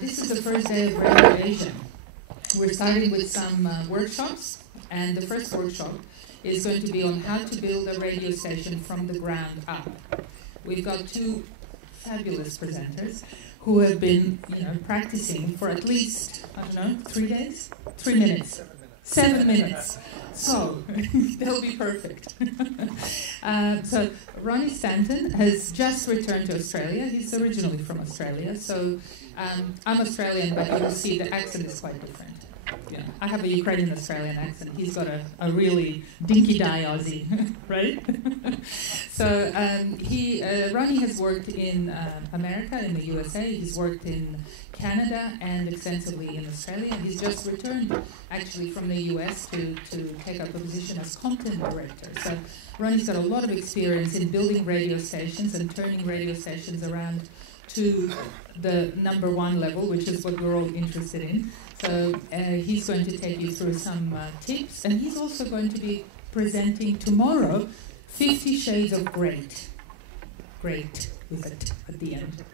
this is the first day of Radio Asia. We're starting with some workshops, and the first workshop is going to be on how to build a radio station from the ground up. We've got two fabulous presenters who have been, practicing for at least, 3 days? 3 minutes. 7 minutes. So, they'll be perfect. So, Ronnie Stanton has just returned to Australia. He's originally from Australia. So, I'm Australian, but you will see the accent is quite different. Yeah, I have a Ukrainian-Australian accent. He's got a really dinky-die Aussie, right? So Ronnie has worked in America, in the USA. He's worked in Canada and extensively in Australia. He's just returned, actually, from the US to take up a position as content director. So Ronnie's got a lot of experience in building radio stations and turning radio stations around to the number one level, which is what we're all interested in. So he's going to take you through some tips, and he's also going to be presenting tomorrow 50 Shades of Great. Great with it at the end.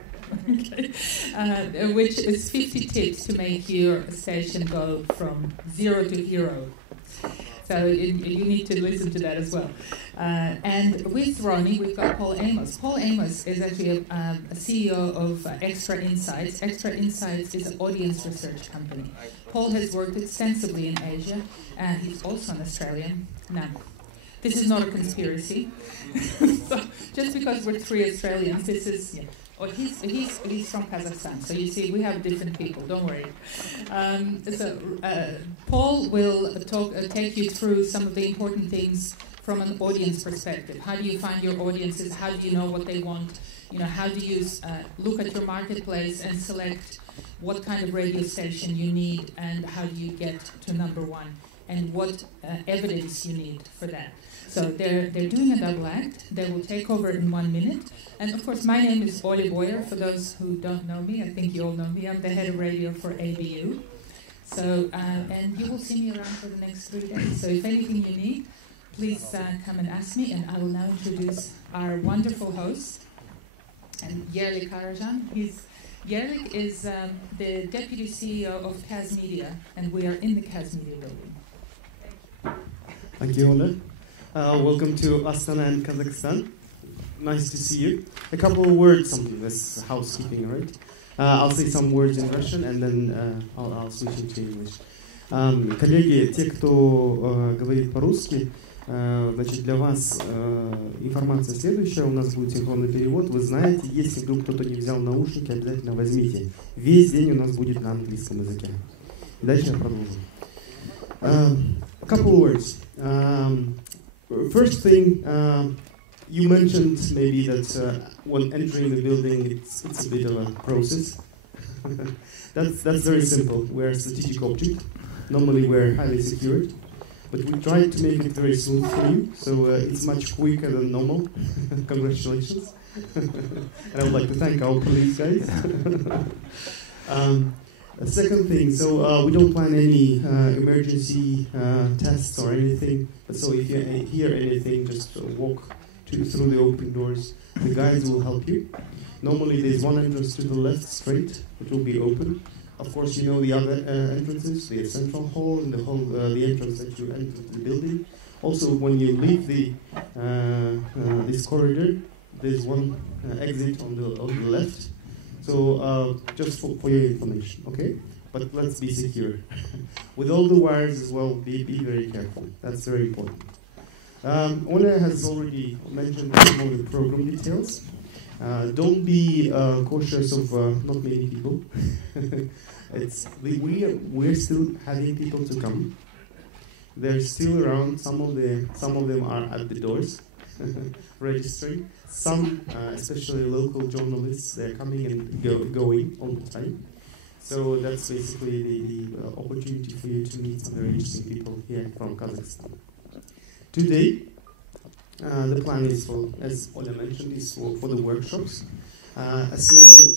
Okay. Which is 50 tips to make your station go from zero to hero. So you need to listen to that as well. And with Ronnie, we've got Paul Amos. Paul Amos is actually a CEO of Extra Insights. Extra Insights is an audience research company. Paul has worked extensively in Asia, and he's also an Australian. Now, this is not a conspiracy. So just because we're 3 Australians, this is... Yeah. Oh, he's from Kazakhstan, so you see, we have different people, don't worry. Paul will take you through some of the important things from an audience perspective. How do you find your audiences? How do you know what they want? How do you look at your marketplace and select what kind of radio station you need, and how do you get to number one, and what evidence you need for that. So they're doing a double act. They will take over in 1 minute. And of course, my name is Ollie Boyer. For those who don't know me, I think you all know me. I'm the head of radio for ABU. So, and you will see me around for the next 3 days. So if anything you need, please come and ask me. And I will now introduce our wonderful host, and Yerlik Karajan. Yerlik is the deputy CEO of Kaz Media, and we are in the Kaz Media building. Thank you, Ola. Welcome to Astana and Kazakhstan. Nice to see you. A couple of words, something that's housekeeping, right? I'll say some words in Russian, and then I'll switch into English. Коллеги, те, кто говорит по-русски, значит, для вас информация следующая. У нас будет синхронный перевод. Вы знаете, если вдруг кто-то не взял наушники, обязательно возьмите. Весь день у нас будет на английском языке. Дальше я продолжу. A couple of words. First thing, you mentioned maybe that when entering the building, it's a bit of a process. That's very simple. We're a strategic object. Normally, we're highly secured, but we tried to make it very smooth for you, so it's much quicker than normal. Congratulations. And I would like to thank our police guys. Second thing, so we don't plan any emergency tests or anything, but so if you hear anything, just walk through the open doors. The guides will help you. Normally there's one entrance to the left, straight, which will be open. Of course, you know the other entrances, the central hall and the entrance that you enter the building. Also, when you leave this corridor, there's one exit on the left. So just for your information, okay? But let's be secure. With all the wires as well, be very careful. That's very important. Ola has already mentioned some of the program details. Don't be cautious of not many people. We're still having people to come. They're still around. Some of them are at the doors. Registering. Some, especially local journalists, they're coming and going all the time. So that's basically the opportunity for you to meet some very interesting people here from Kazakhstan. Today, the plan is for, as Ola mentioned, is for the workshops. A small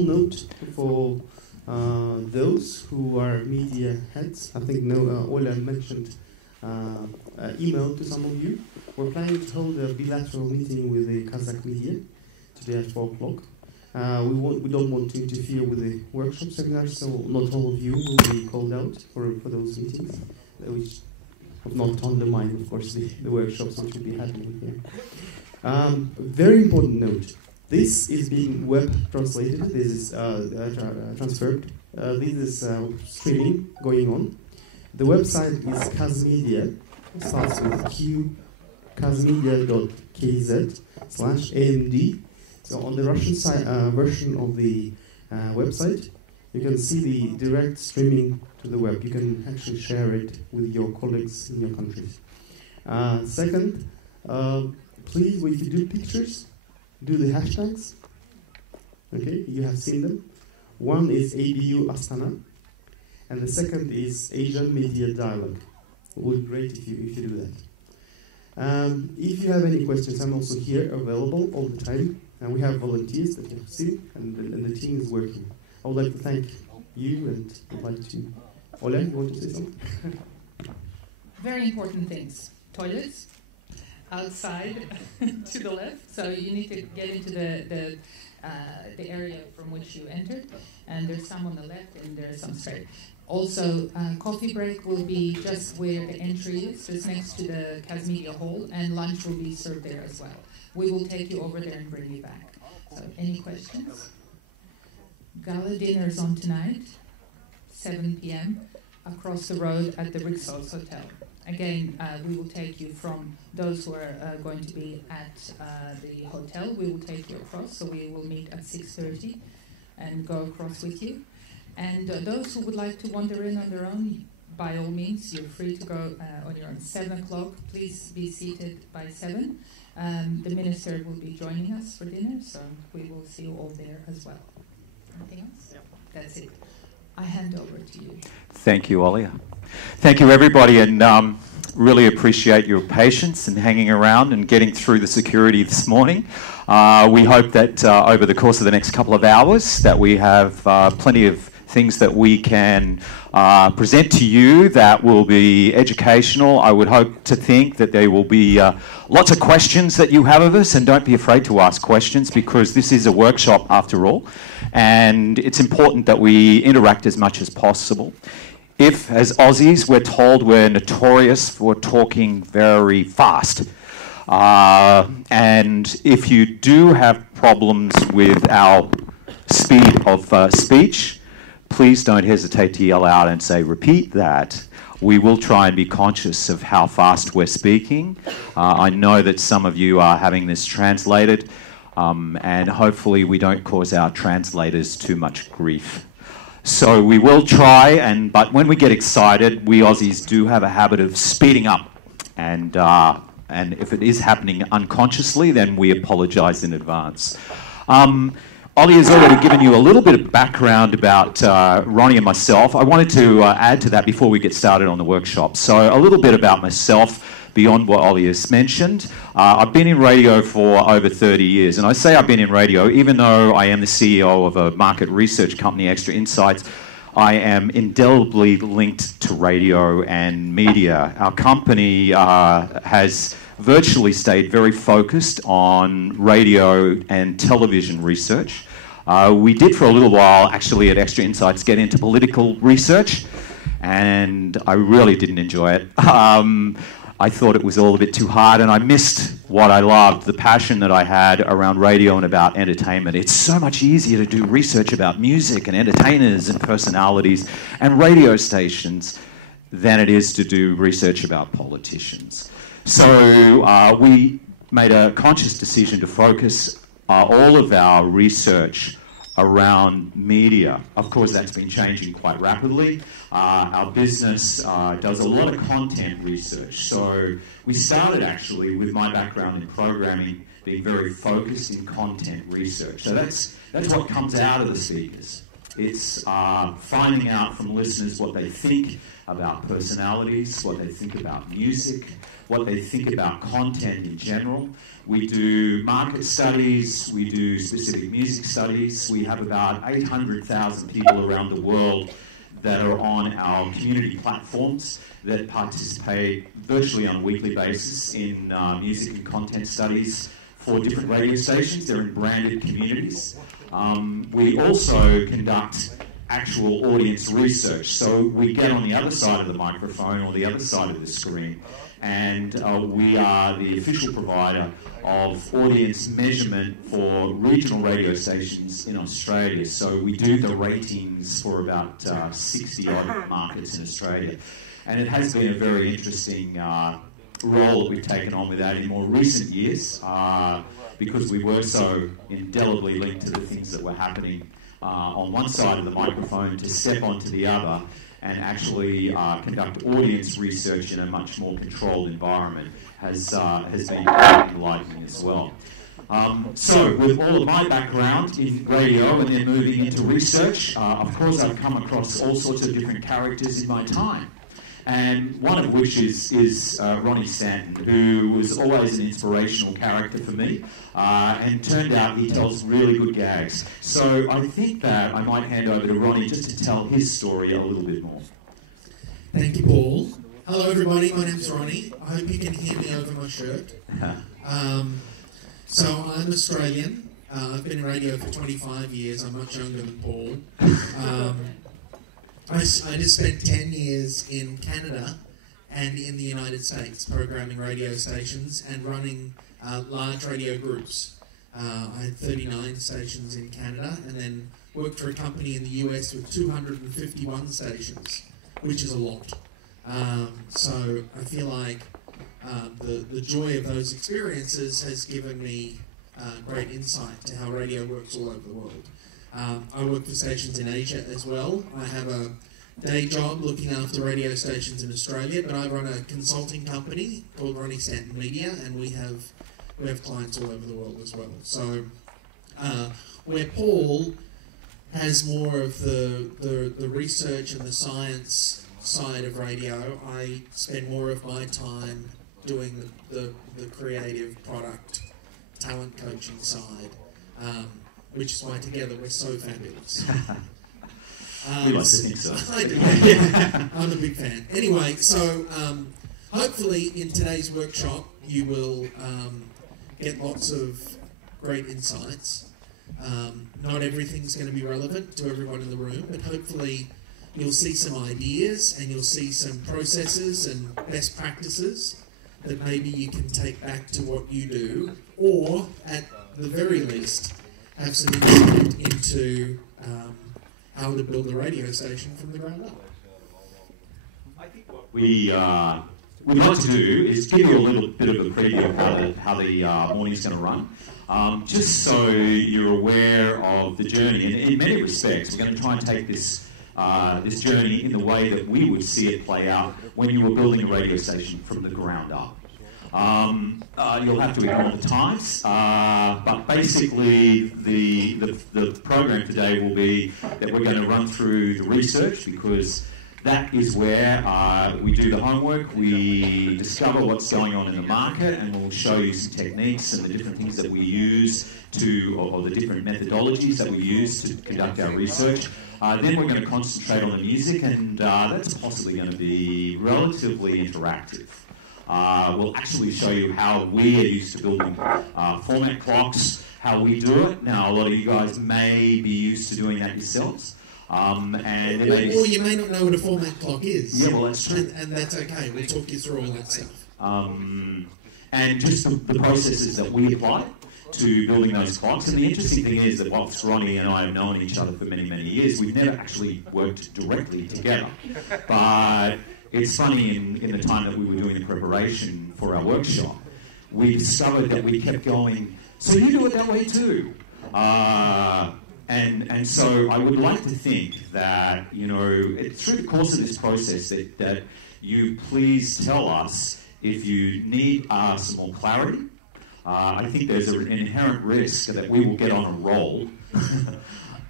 note for those who are media heads. I think Ola mentioned email to some of you. We're planning to hold a bilateral meeting with the Kazakh media today at 4 o'clock. We don't want to interfere with the workshop seminars, so not all of you will be called out for those meetings, which will not undermine, of course, the workshops which will be happening here. Very important note. This is being web translated. This is transferred. This is streaming going on. The website is Kazmedia. It starts with Q, kazmedia.kz/AMD. So on the Russian version of the website, you can see the direct streaming to the web. You can actually share it with your colleagues in your countries. Second, please, if you do pictures, do the hashtags. Okay, you have seen them. One is ABU Astana, and the second is Asian Media Dialogue. It would be great if you do that. If you have any questions, I'm also here available all the time. And we have volunteers that you have seen, and the team is working. I would like to thank you, and I'd like to... Ola, you want to say something? Very important things. Toilets, outside to the left, so you need to get into the area from which you entered, and there's some on the left and there's some straight. Also, coffee break will be just where the entry is, just next to the Kazmedia Hall, and lunch will be served there as well. We will take you over there and bring you back. So, any questions? Gala dinner is on tonight, 7 p.m., across the road at the Rixos Hotel. Again, we will take you from those who are going to be at the hotel. We will take you across, so we will meet at 6:30 and go across with you. And those who would like to wander in on their own, by all means, you're free to go on your own. 7 o'clock, please be seated by 7. The minister will be joining us for dinner, so we will see you all there as well. Anything else? Yep. That's it. I hand over to you. Thank you, Olia. Thank you, everybody, and really appreciate your patience and hanging around and getting through the security this morning. We hope that over the course of the next couple of hours that we have plenty of things that we can present to you that will be educational. I would hope to think that there will be lots of questions that you have of us, and don't be afraid to ask questions, because this is a workshop after all, and it's important that we interact as much as possible. If, as Aussies, we're told we're notorious for talking very fast, and if you do have problems with our speed of speech, please don't hesitate to yell out and say, repeat that. We will try and be conscious of how fast we're speaking. I know that some of you are having this translated, and hopefully we don't cause our translators too much grief. So we will try, but when we get excited, we Aussies do have a habit of speeding up. And if it is happening unconsciously, then we apologise in advance. Ollie has already given you a little bit of background about Ronnie and myself. I wanted to add to that before we get started on the workshop. So a little bit about myself beyond what Ollie has mentioned. I've been in radio for over 30 years. And I say I've been in radio even though I am the CEO of a market research company, Extra Insights. I am indelibly linked to radio and media. Our company has virtually stayed very focused on radio and television research. We did for a little while, actually, at Extra Insights, get into political research, and I really didn't enjoy it. I thought it was all a bit too hard, and I missed what I loved, the passion that I had around radio and about entertainment. It's so much easier to do research about music and entertainers and personalities and radio stations than it is to do research about politicians. So we made a conscious decision to focus all of our research around media. Of course, that's been changing quite rapidly. Our business does a lot of content research. So we started actually with my background in programming, being very focused in content research. So that's what comes out of the speakers. It's finding out from listeners what they think about personalities, what they think about music, what they think about content in general. We do market studies, we do specific music studies. We have about 800,000 people around the world that are on our community platforms that participate virtually on a weekly basis in music and content studies for different radio stations. They're in branded communities. We also conduct actual audience research. So we get on the other side of the microphone or the other side of the screen, and we are the official provider of audience measurement for regional radio stations in Australia. So we do the ratings for about 60 odd markets in Australia. And it has been a very interesting role that we've taken on with that in more recent years, because we were so indelibly linked to the things that were happening on one side of the microphone, to step onto the other and actually conduct audience research in a much more controlled environment has been quite enlightening as well. So with all of my background in radio and then moving into research, of course I've come across all sorts of different characters in my time. And one of which is Ronnie Stanton, who was always an inspirational character for me, and turned out he tells really good gags. So I think that I might hand over to Ronnie just to tell his story a little bit more. Thank you, Paul. Hello, everybody. My name's Ronnie. I hope you can hear me over my shirt. So I'm Australian. I've been in radio for 25 years. I'm much younger than Paul. I just spent 10 years in Canada and in the United States programming radio stations and running large radio groups. I had 39 stations in Canada and then worked for a company in the US with 251 stations, which is a lot. So I feel like the joy of those experiences has given me great insight to how radio works all over the world. I work for stations in Asia as well. I have a day job looking after radio stations in Australia, but I run a consulting company called Ronnie Stanton Media, and we have clients all over the world as well. So where Paul has more of the research and the science side of radio, I spend more of my time doing the creative product, talent coaching side. Which is why together we're so fabulous. We like to think so. I do. I'm a big fan. Anyway, so hopefully in today's workshop you will get lots of great insights. Not everything's going to be relevant to everyone in the room, but hopefully you'll see some ideas and you'll see some processes and best practices that maybe you can take back to what you do, or at the very least have some insight into how to build a radio station from the ground up. I think what we'd like to do is give you a little bit of a preview of how the morning's going to run, just so you're aware of the journey. And in many respects, we're going to try and take this journey in the way that we would see it play out when you were building a radio station from the ground up. You'll have to ignore the times, but basically the program today will be that we're going to run through the research, because that is where we do the homework, we discover what's going on in the market, and we'll show you some techniques and the different things that we use or the different methodologies that we use to conduct our research. Then we're going to concentrate on the music, and that's possibly going to be relatively interactive. We'll actually show you how we are used to building format clocks, how we do it. Now, a lot of you guys may be used to doing that yourselves. Or you may not know what a format clock is. Yeah, well, that's true. And that's okay. We'll talk you through all that stuff. And just the processes that we apply to building those clocks. And the interesting thing is that whilst Ronnie and I have known each other for many, many years, we've never actually worked directly together. But it's funny, in the time that we were doing the preparation for our workshop, we discovered that we kept going, so you do it that way too. And so I would like to think that, through the course of this process, that you please tell us if you need some more clarity. I think there's an inherent risk that we will get on a roll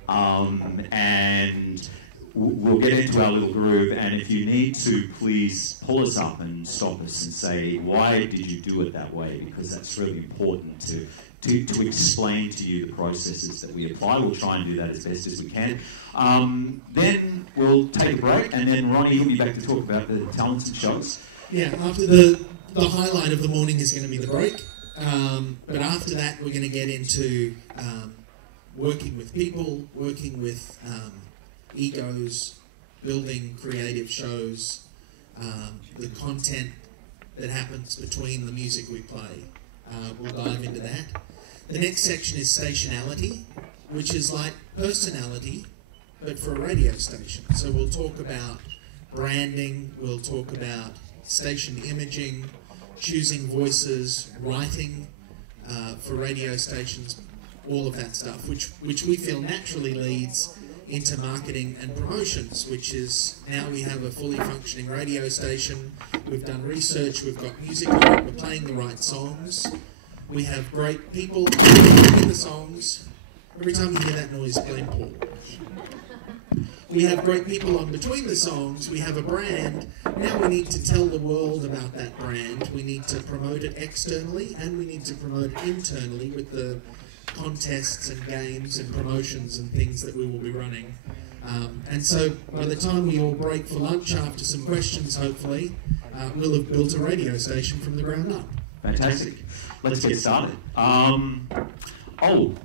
and we'll get into our little groove, and if you need to, please pull us up and stop us and say, why did you do it that way? Because that's really important to explain to you the processes that we apply. We'll try and do that as best as we can. Then we'll take a break, and then Ronnie will be back to talk about the talents and shows. Yeah, after the highlight of the morning is going to be the break. But after that, we're going to get into working with people, working with egos, building creative shows, the content that happens between the music we play. We'll dive into that. The next section is stationality, which is like personality, but for a radio station. So we'll talk about branding, we'll talk about station imaging, choosing voices, writing for radio stations, all of that stuff, which we feel naturally leads into marketing and promotions, which is now we have a fully functioning radio station, we've done research, we've got music on it, we're playing the right songs, we have great people in the songs. Every time you hear that noise, blame Paul. We have great people on between the songs, we have a brand, now we need to tell the world about that brand, we need to promote it externally and we need to promote it internally with the contests and games and promotions and things that we will be running. And so by the time we all break for lunch after some questions, hopefully, we'll have built a radio station from the ground up. Fantastic. Let's get started.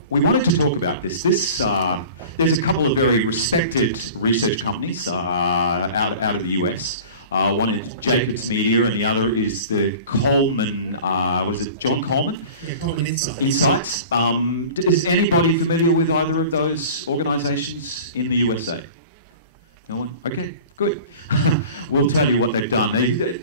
We wanted to talk about this. There's a couple of very respected research companies out of the US. One is Jacobs Media, and the other is the Coleman. Was it John Coleman? Yeah, Coleman Insights. Is anybody familiar with either of those organisations in the USA? No one? Okay, good. We'll tell you what they've done.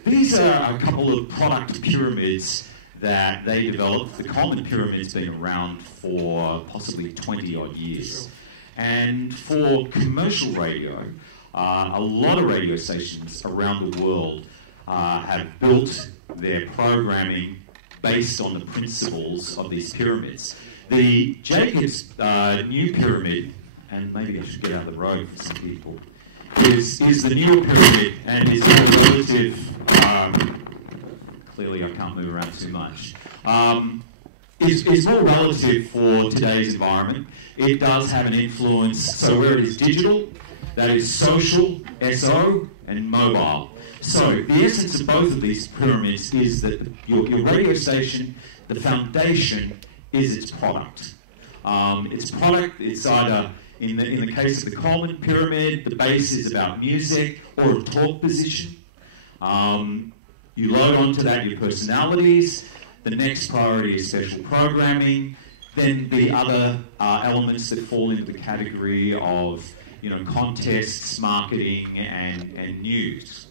These are a couple of product pyramids that they developed. The Coleman Pyramid's been around for possibly 20-odd years. And for commercial radio, a lot of radio stations around the world have built their programming based on the principles of these pyramids. The Jacobs new pyramid, and maybe I should get out of the road for some people, is the newer pyramid and is relative. Clearly, I can't move around too much. Is more relative for today's environment. It does have an influence. So where it is digital, that is social, SO, and mobile. So the essence of both of these pyramids is that your radio station, the foundation is its product. Its product, it's either, in the case of the Coleman Pyramid, the base is about music or a talk position. You load onto that your personalities. The next priority is special programming. Then the other elements that fall into the category of contests, marketing, and news.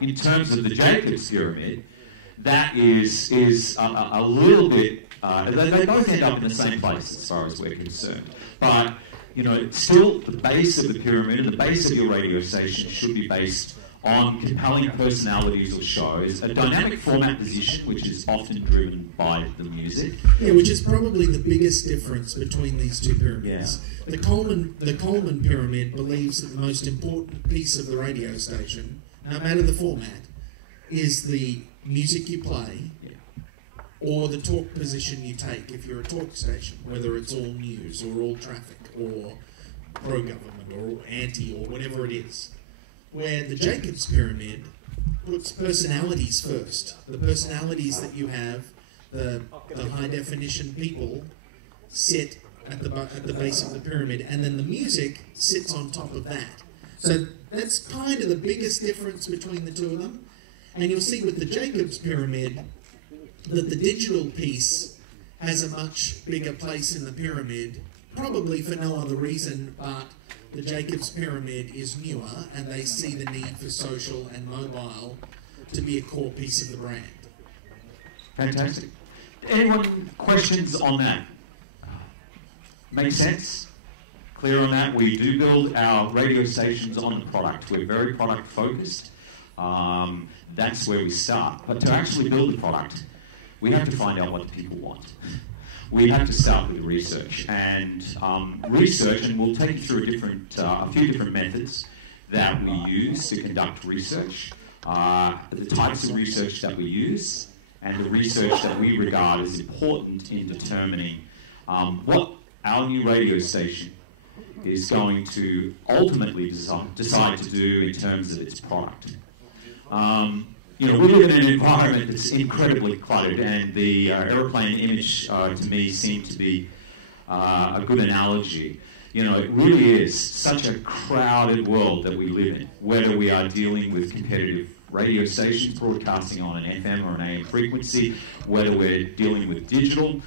In terms of the Jacobs Pyramid, that is a little bit. They both end up in the same place as far as we're concerned. But still, the base of the pyramid and the base of your radio station should be based on compelling personalities or shows, a dynamic format position, which is often driven by the music. Yeah, which is probably the biggest difference between these two pyramids. Yeah. The Coleman Pyramid believes that the most important piece of the radio station, no matter the format, is the music you play or the talk position you take if you're a talk station, whether it's all news or all traffic or pro-government or anti or whatever it is. Where the Jacobs Pyramid puts personalities first. The personalities that you have, the high-definition people, sit at the base of the pyramid, and then the music sits on top of that. So that's kind of the biggest difference between the two of them. And you'll see with the Jacobs Pyramid that the digital piece has a much bigger place in the pyramid, probably for no other reason but the Jacobs Pyramid is newer and they see the need for social and mobile to be a core piece of the brand. Fantastic. Anyone questions on that? Make sense? Clear on that? We do build our radio stations on the product. We're very product focused. That's where we start. But to actually build the product, we have to find out what the people want. We have to start with research, and we'll take you through a few different methods that we use to conduct research, the types of research that we use, and the research that we regard as important in determining what our new radio station is going to ultimately decide to do in terms of its product. We live in an environment that's incredibly cluttered, and the aeroplane image to me seemed to be a good analogy. You know, it really is such a crowded world that we live in, whether we are dealing with competitive radio stations broadcasting on an FM or an AM frequency, whether we're dealing with digital,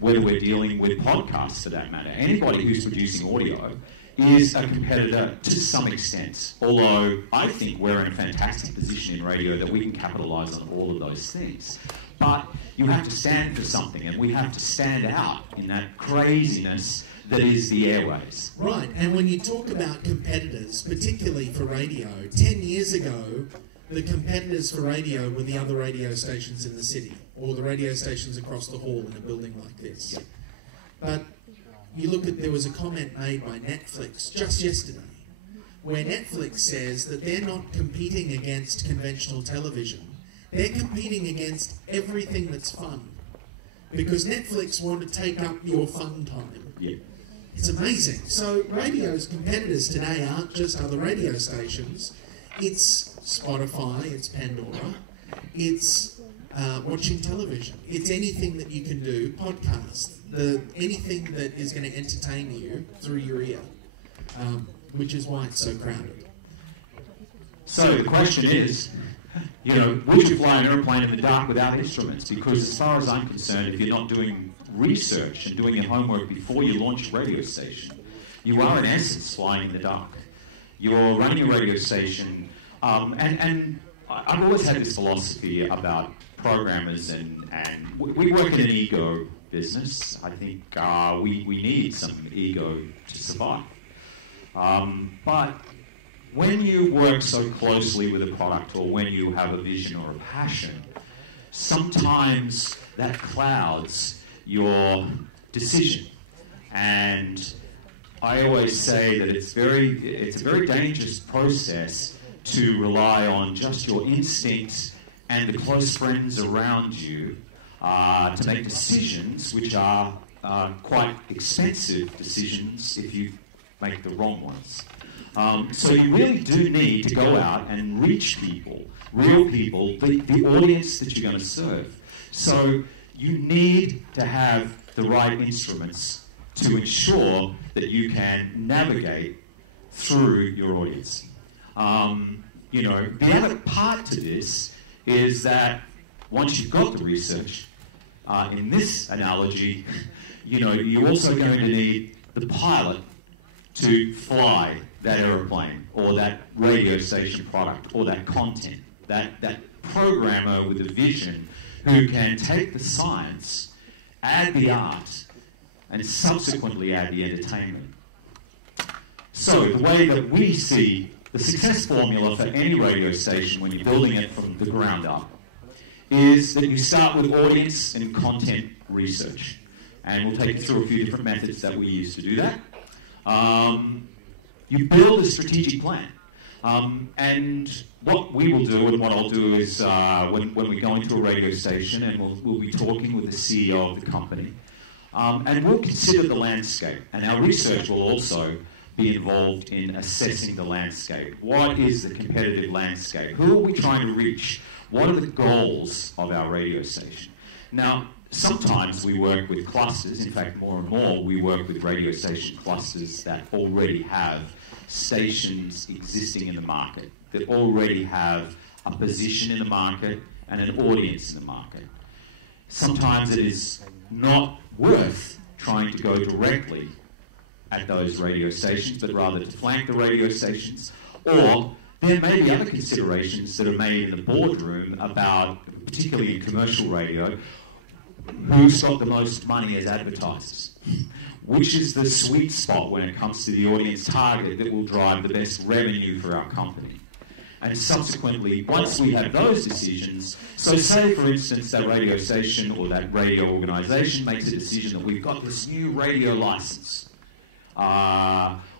whether we're dealing with podcasts for that matter. Anybody who's producing audio is a competitor to some extent, although I think we're in a fantastic position in radio that we can capitalise on all of those things. But you have to stand for something, and we have to stand out in that craziness that is the airwaves. Right, and when you talk about competitors, particularly for radio, 10 years ago, the competitors for radio were the other radio stations in the city, or the radio stations across the hall in a building like this. But you look at, there was a comment made by Netflix just yesterday, where Netflix says that they're not competing against conventional television. They're competing against everything that's fun. Because Netflix want to take up your fun time. Yeah. It's amazing. So radio's competitors today aren't just other radio stations. It's Spotify, it's Pandora, it's watching television. It's anything that you can do, podcast, anything that is going to entertain you through your ear, which is why it's so crowded. So the question is, you know, would you fly an airplane in the dark without instruments? Because as far as I'm concerned, if you're not doing research and doing your homework before you launch a radio station, you are in essence flying in the dark. You're running a radio station, and I've always had this philosophy about programmers, and we work in an ego business. I think we need some ego to survive. But when you work so closely with a product, or when you have a vision or a passion, sometimes that clouds your decision. And I always say that it's a very dangerous process to rely on just your instincts and the close friends around you to make decisions which are quite expensive decisions if you make the wrong ones. So you really do need to go out and reach people, real people, the audience that you're going to serve. So you need to have the right instruments to ensure that you can navigate through your audience. You know, the other part to this is that once you've got the research, in this analogy, you know, you're also going to need the pilot to fly that aeroplane or that radio station product or that content, that programmer with a vision who can take the science, add the art, and subsequently add the entertainment. So the way that we see the success formula for any radio station when you're building it from the ground up is that you start with audience and content research. And we'll take you through a few different methods that we use to do that. You build a strategic plan. And what we will do, and what I'll do is when we go into a radio station, and we'll be talking with the CEO of the company, and we'll consider the landscape. And our research will also be involved in assessing the landscape. What is the competitive landscape? Who are we trying to reach? What are the goals of our radio station? Now, sometimes we work with clusters. In fact, more and more we work with radio station clusters that already have stations existing in the market, that already have a position in the market and an audience in the market. Sometimes it is not worth trying to go directly at those radio stations, but rather to flank the radio stations, or there may be other considerations that are made in the boardroom about, particularly in commercial radio, who's got the most money as advertisers, which is the sweet spot when it comes to the audience target that will drive the best revenue for our company. And subsequently, once we have those decisions, so say for instance that radio station or that radio organisation makes a decision that we've got this new radio licence.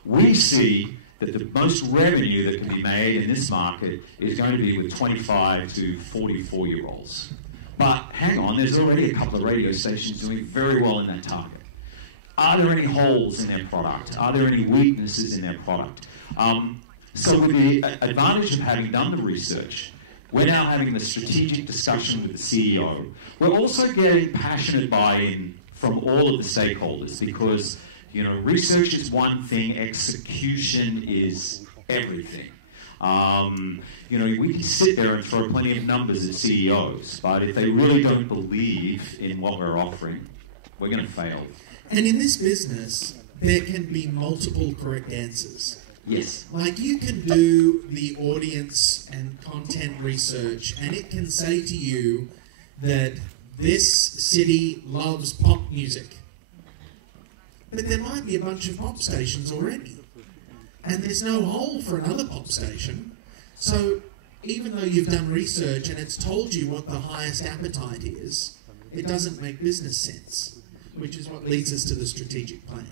We see that the most revenue that can be made in this market is going to be with 25 to 44-year-olds. But hang on, there's already a couple of radio stations doing very well in that target. Are there any holes in their product? Are there any weaknesses in their product? So with the advantage of having done the research, we're now having the strategic discussion with the CEO. We're also getting passionate buy-in from all of the stakeholders, because, you know, research is one thing, execution is everything. You know, we can sit there and throw plenty of numbers at CEOs, but if they really don't believe in what we're offering, we're going to fail. And in this business, there can be multiple correct answers. Yes. Like, you can do the audience and content research, and it can say to you that this city loves pop music. But there might be a bunch of pop stations already. And there's no hole for another pop station. So even though you've done research and it's told you what the highest appetite is, it doesn't make business sense, which is what leads us to the strategic plan.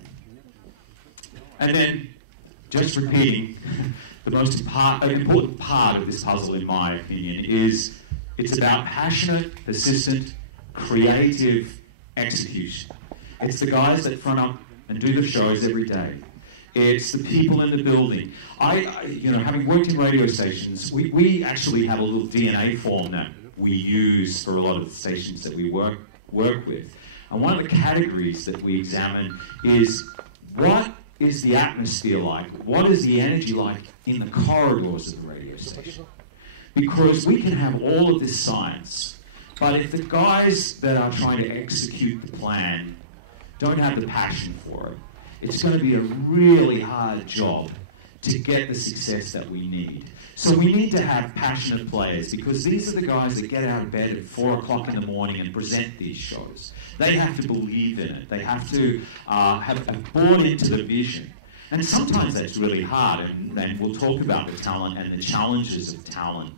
And then, just repeating, the most important part of this puzzle, in my opinion, is it's about passionate, persistent, creative execution. It's the guys that front up and do the shows every day. It's the people in the building. You know, having worked in radio stations, we actually have a little DNA form that we use for a lot of the stations that we work with. And one of the categories that we examine is, what is the atmosphere like? What is the energy like in the corridors of the radio station? Because we can have all of this science, but if the guys that are trying to execute the plan don't have the passion for it, it's going to be a really hard job to get the success that we need. So we need to have passionate players, because these are the guys that get out of bed at 4 o'clock in the morning and present these shows. They have to believe in it. They have to have bought into the vision. And sometimes that's really hard, and we'll talk about the talent and the challenges of talent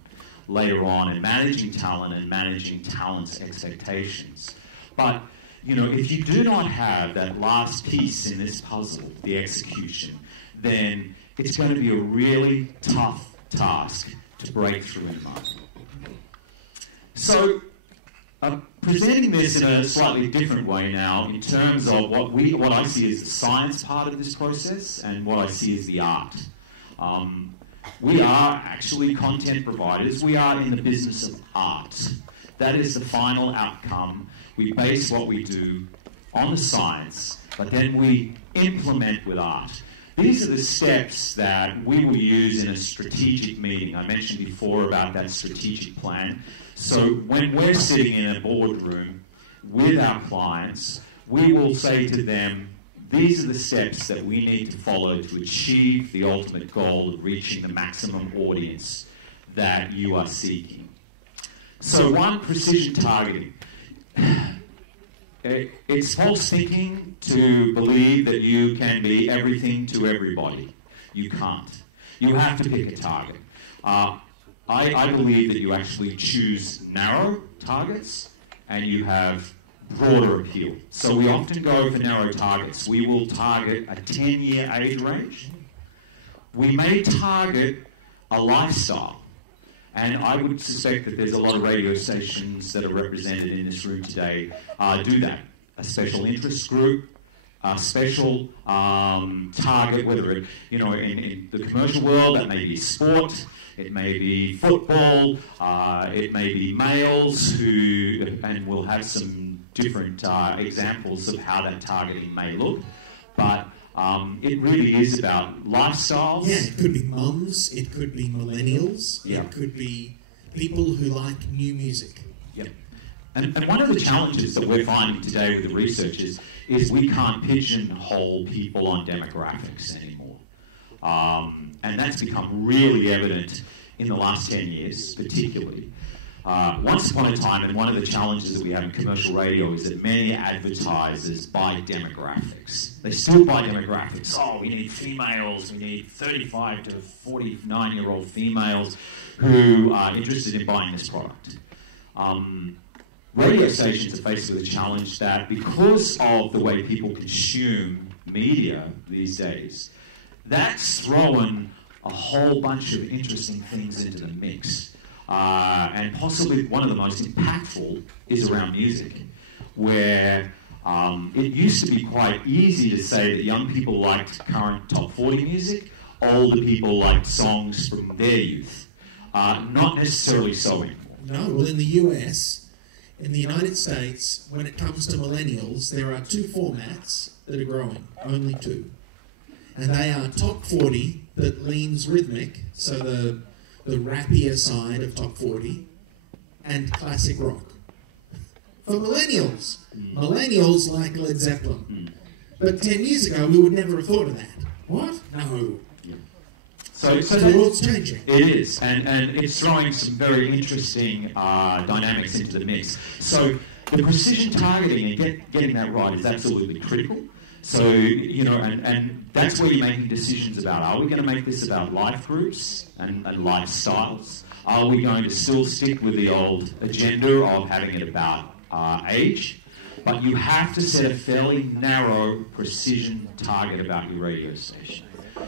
later on, and managing talent and managing talent's expectations. But you know, if you do not have that last piece in this puzzle, the execution, then it's going to be a really tough task to break through in the market. So, presenting this in a slightly different way now, in terms of what I see as the science part of this process and what I see as the art. We are actually content providers. We are in the business of art. That is the final outcome. We base what we do on the science, but then we implement with art. These are the steps that we will use in a strategic meeting. I mentioned before about that strategic plan. So when we're sitting in a boardroom with our clients, we will say to them, these are the steps that we need to follow to achieve the ultimate goal of reaching the maximum audience that you are seeking. So one, precision targeting. It's false thinking to believe that you can be everything to everybody. You can't. You have to pick a target. I believe that you actually choose narrow targets and you have broader appeal. So we often go for narrow targets. We will target a 10-year age range. We may target a lifestyle. And I would suspect that there's a lot of radio stations that are represented in this room today do that. A special interest group, a special target, whether it, you know, in the commercial world, that may be sport, it may be football, it may be males who, and we'll have some different examples of how that targeting may look. But it really is about lifestyles. Yeah, it could be mums, it could be millennials, yeah. It could be people who like new music. Yep. And one of the challenges that we're finding today with the research is we can't pigeonhole people on demographics anymore. And that's become really evident in the last 10 years, particularly. Once upon a time, and one of the challenges that we have in commercial radio is that many advertisers buy demographics. They still buy demographics. Oh, we need females, we need 35 to 49-year-old females who are interested in buying this product. Radio stations are faced with a challenge that, because of the way people consume media these days, that's throwing a whole bunch of interesting things into the mix. And possibly one of the most impactful is around music, where it used to be quite easy to say that young people liked current top 40 music, older people liked songs from their youth. Not necessarily so anymore. No, well, in the US, in the United States, when it comes to millennials, there are two formats that are growing, only two. And they are top 40 that leans rhythmic, so the rappier side of top 40, and classic rock. For millennials. Millennials like Led Zeppelin. But 10 years ago, we would never have thought of that. What? No. So the world's changing. It is, and it's throwing some very interesting dynamics into the mix. So the precision targeting and getting that right is absolutely critical. So, you know, and that's where you're making decisions about, are we going to make this about life groups and lifestyles? Are we going to still stick with the old agenda of having it about age? But you have to set a fairly narrow precision target about your radio station.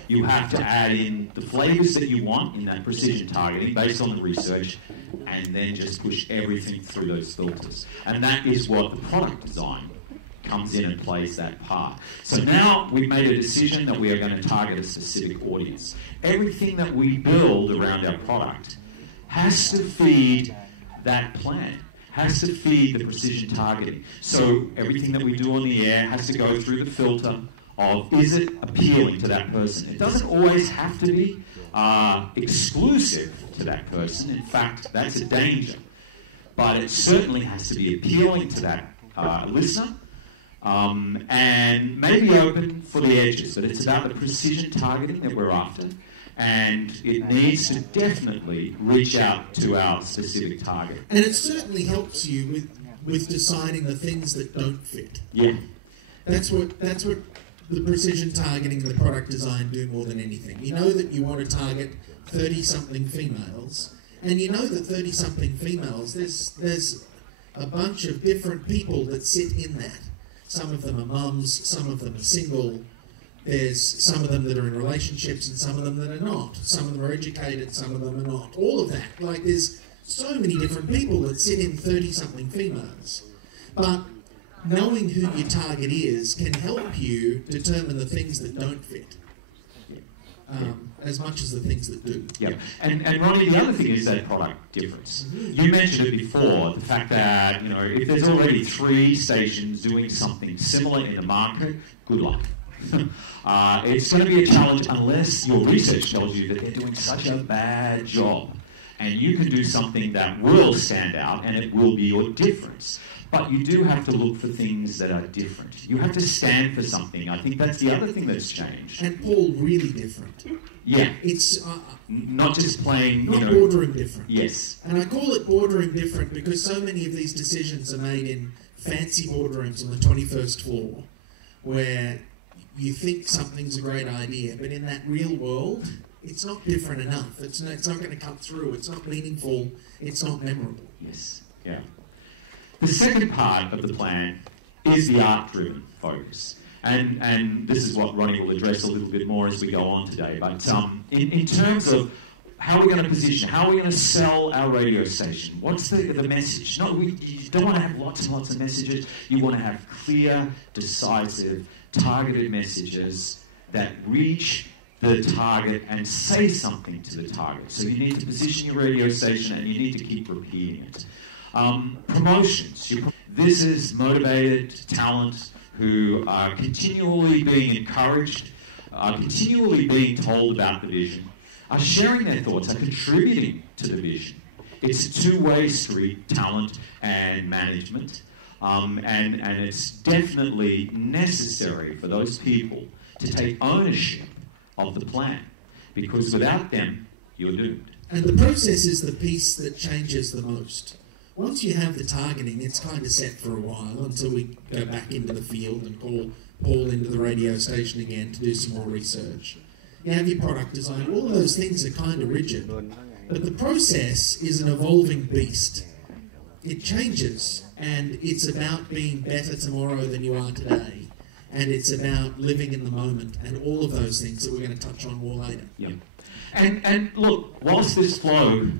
You have to add in the flavours that you want in that precision targeting based on the research, and then just push everything through those filters. And that is what the product design comes in and plays that part. So now we've made a decision that we are going to target a specific audience. Everything that we build around our product has to feed that plan, has to feed the precision targeting. So everything that we do on the air has to go through the filter of, is it appealing to that person? It doesn't always have to be exclusive to that person. In fact, that's a danger. But it certainly has to be appealing to that listener, and maybe open for the edges. But it's about the precision targeting that we're after, and it needs to definitely reach out to our specific target. And it certainly helps you with deciding the things that don't fit. Yeah. That's what the precision targeting and the product design do more than anything. You know that you want to target 30-something females, and you know that 30-something females, there's a bunch of different people that sit in that. Some of them are mums, some of them are single, there's some of them that are in relationships and some of them that are not. Some of them are educated, some of them are not. All of that. Like, there's so many different people that sit in 30-something females. But knowing who your target is can help you determine the things that don't fit, as much as the things that do. Yeah, and Ronnie, the other thing is that product difference. You mentioned it before, the fact that, you know, if there's already 3 stations doing something similar in the market, good luck. It's going to be a challenge unless your research tells you that they're doing such a bad job. And you can do something that will stand out, and it will be your difference. But you do have to look for things that are different. You have to stand for something. I think that's the other thing that's changed. And Paul, really different. Yeah. It's not just playing, not boardroom different. Yes. And I call it boardroom different because so many of these decisions are made in fancy boardrooms on the 21st floor, where you think something's a great idea, but in that real world, it's not different enough. It's not going to cut through. It's not meaningful. It's not memorable. Yes. Yeah. The second part of the plan is the art-driven focus. And this is what Ronnie will address a little bit more as we go on today. But in terms of how we're going to position, how we're going to sell our radio station, what's the message? No, you don't want to have lots and lots of messages. You want to have clear, decisive, targeted messages that reach the target and say something to the target. So you need to position your radio station and you need to keep repeating it. Promotions. This is motivated talent who are continually being encouraged, are continually being told about the vision, are sharing their thoughts, are contributing to the vision. It's a two-way street, talent and management, and it's definitely necessary for those people to take ownership of the plan, because without them, you're doomed. And the process is the piece that changes the most. Once you have the targeting, it's kind of set for a while until we go back into the field and call Paul into the radio station again to do some more research. You have your product design. All of those things are kind of rigid. But the process is an evolving beast. It changes, and it's about being better tomorrow than you are today. And it's about living in the moment and all of those things that we're going to touch on more later. Yeah. And look, whilst this flow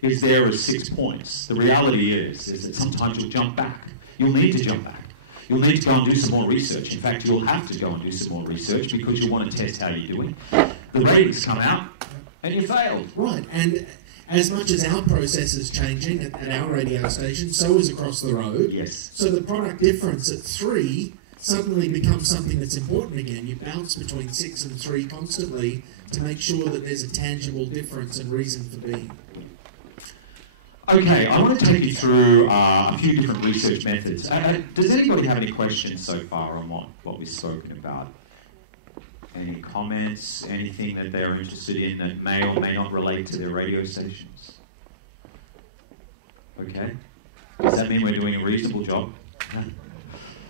is there as 6 points, the reality is that sometimes you'll jump back. You'll need to jump back. You'll need to go and do some more research. In fact, you'll have to go and do some more research because you want to test how you're doing. The ratings come out and you failed. Right, and as much as our process is changing at our radio station, so is across the road. Yes. So the product difference at 3 suddenly becomes something that's important again. You bounce between 6 and 3 constantly to make sure that there's a tangible difference and reason for being. Okay, I want to take you through a few different research methods. Does anybody have any questions so far on what we've spoken about? Any comments, anything that they're interested in that may or may not relate to their radio stations? Okay. Does that mean we're doing a reasonable job?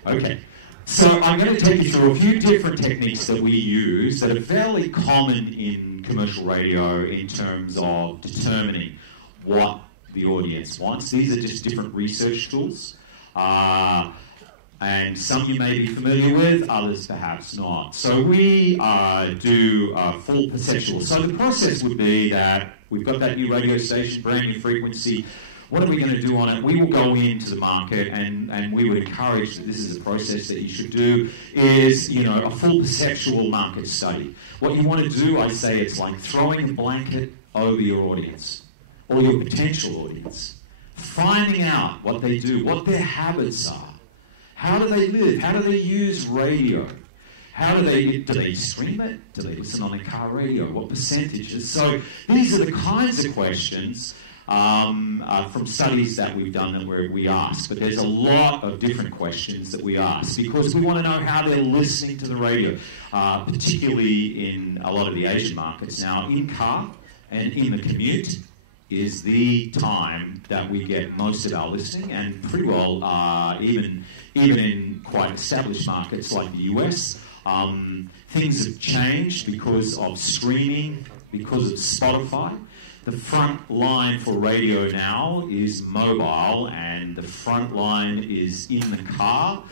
Okay. So I'm going to take you through a few different techniques that we use that are fairly common in commercial radio in terms of determining what the audience wants. These are just different research tools. And some you may be familiar with, others perhaps not. So we do full perceptual. So the process would be that we've got that new radio station, brand new frequency. What are we going to do on it? We will go into the market and we would encourage that this is a process that you should do is, a full perceptual market study. What you want to do, I say, it's like throwing a blanket over your audience or your potential audience, finding out what they do, what their habits are. How do they live? How do they use radio? Do they stream it? Do they listen on their car radio? What percentages? So these are the kinds of questions from studies that we've done where we ask. But there's a lot of different questions that we ask because we want to know how they're listening to the radio, particularly in a lot of the Asian markets. Now, in car and in the commute is the time that we get most of our listening, and pretty well even in quite established markets like the US, things have changed because of streaming, because of Spotify. The front line for radio now is mobile, and the front line is in the car.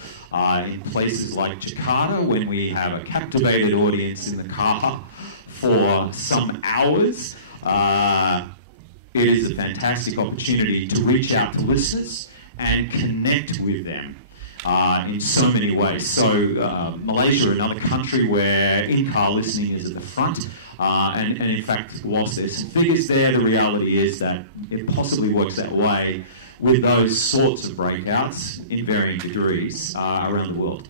In places like Jakarta, when we have a captivated audience in the car for some hours, it is a fantastic opportunity to reach out to listeners and connect with them in so many ways. So Malaysia, another country where in-car listening is at the front, and in fact, whilst there's some figures there, the reality is that it possibly works that way with those sorts of breakouts in varying degrees around the world.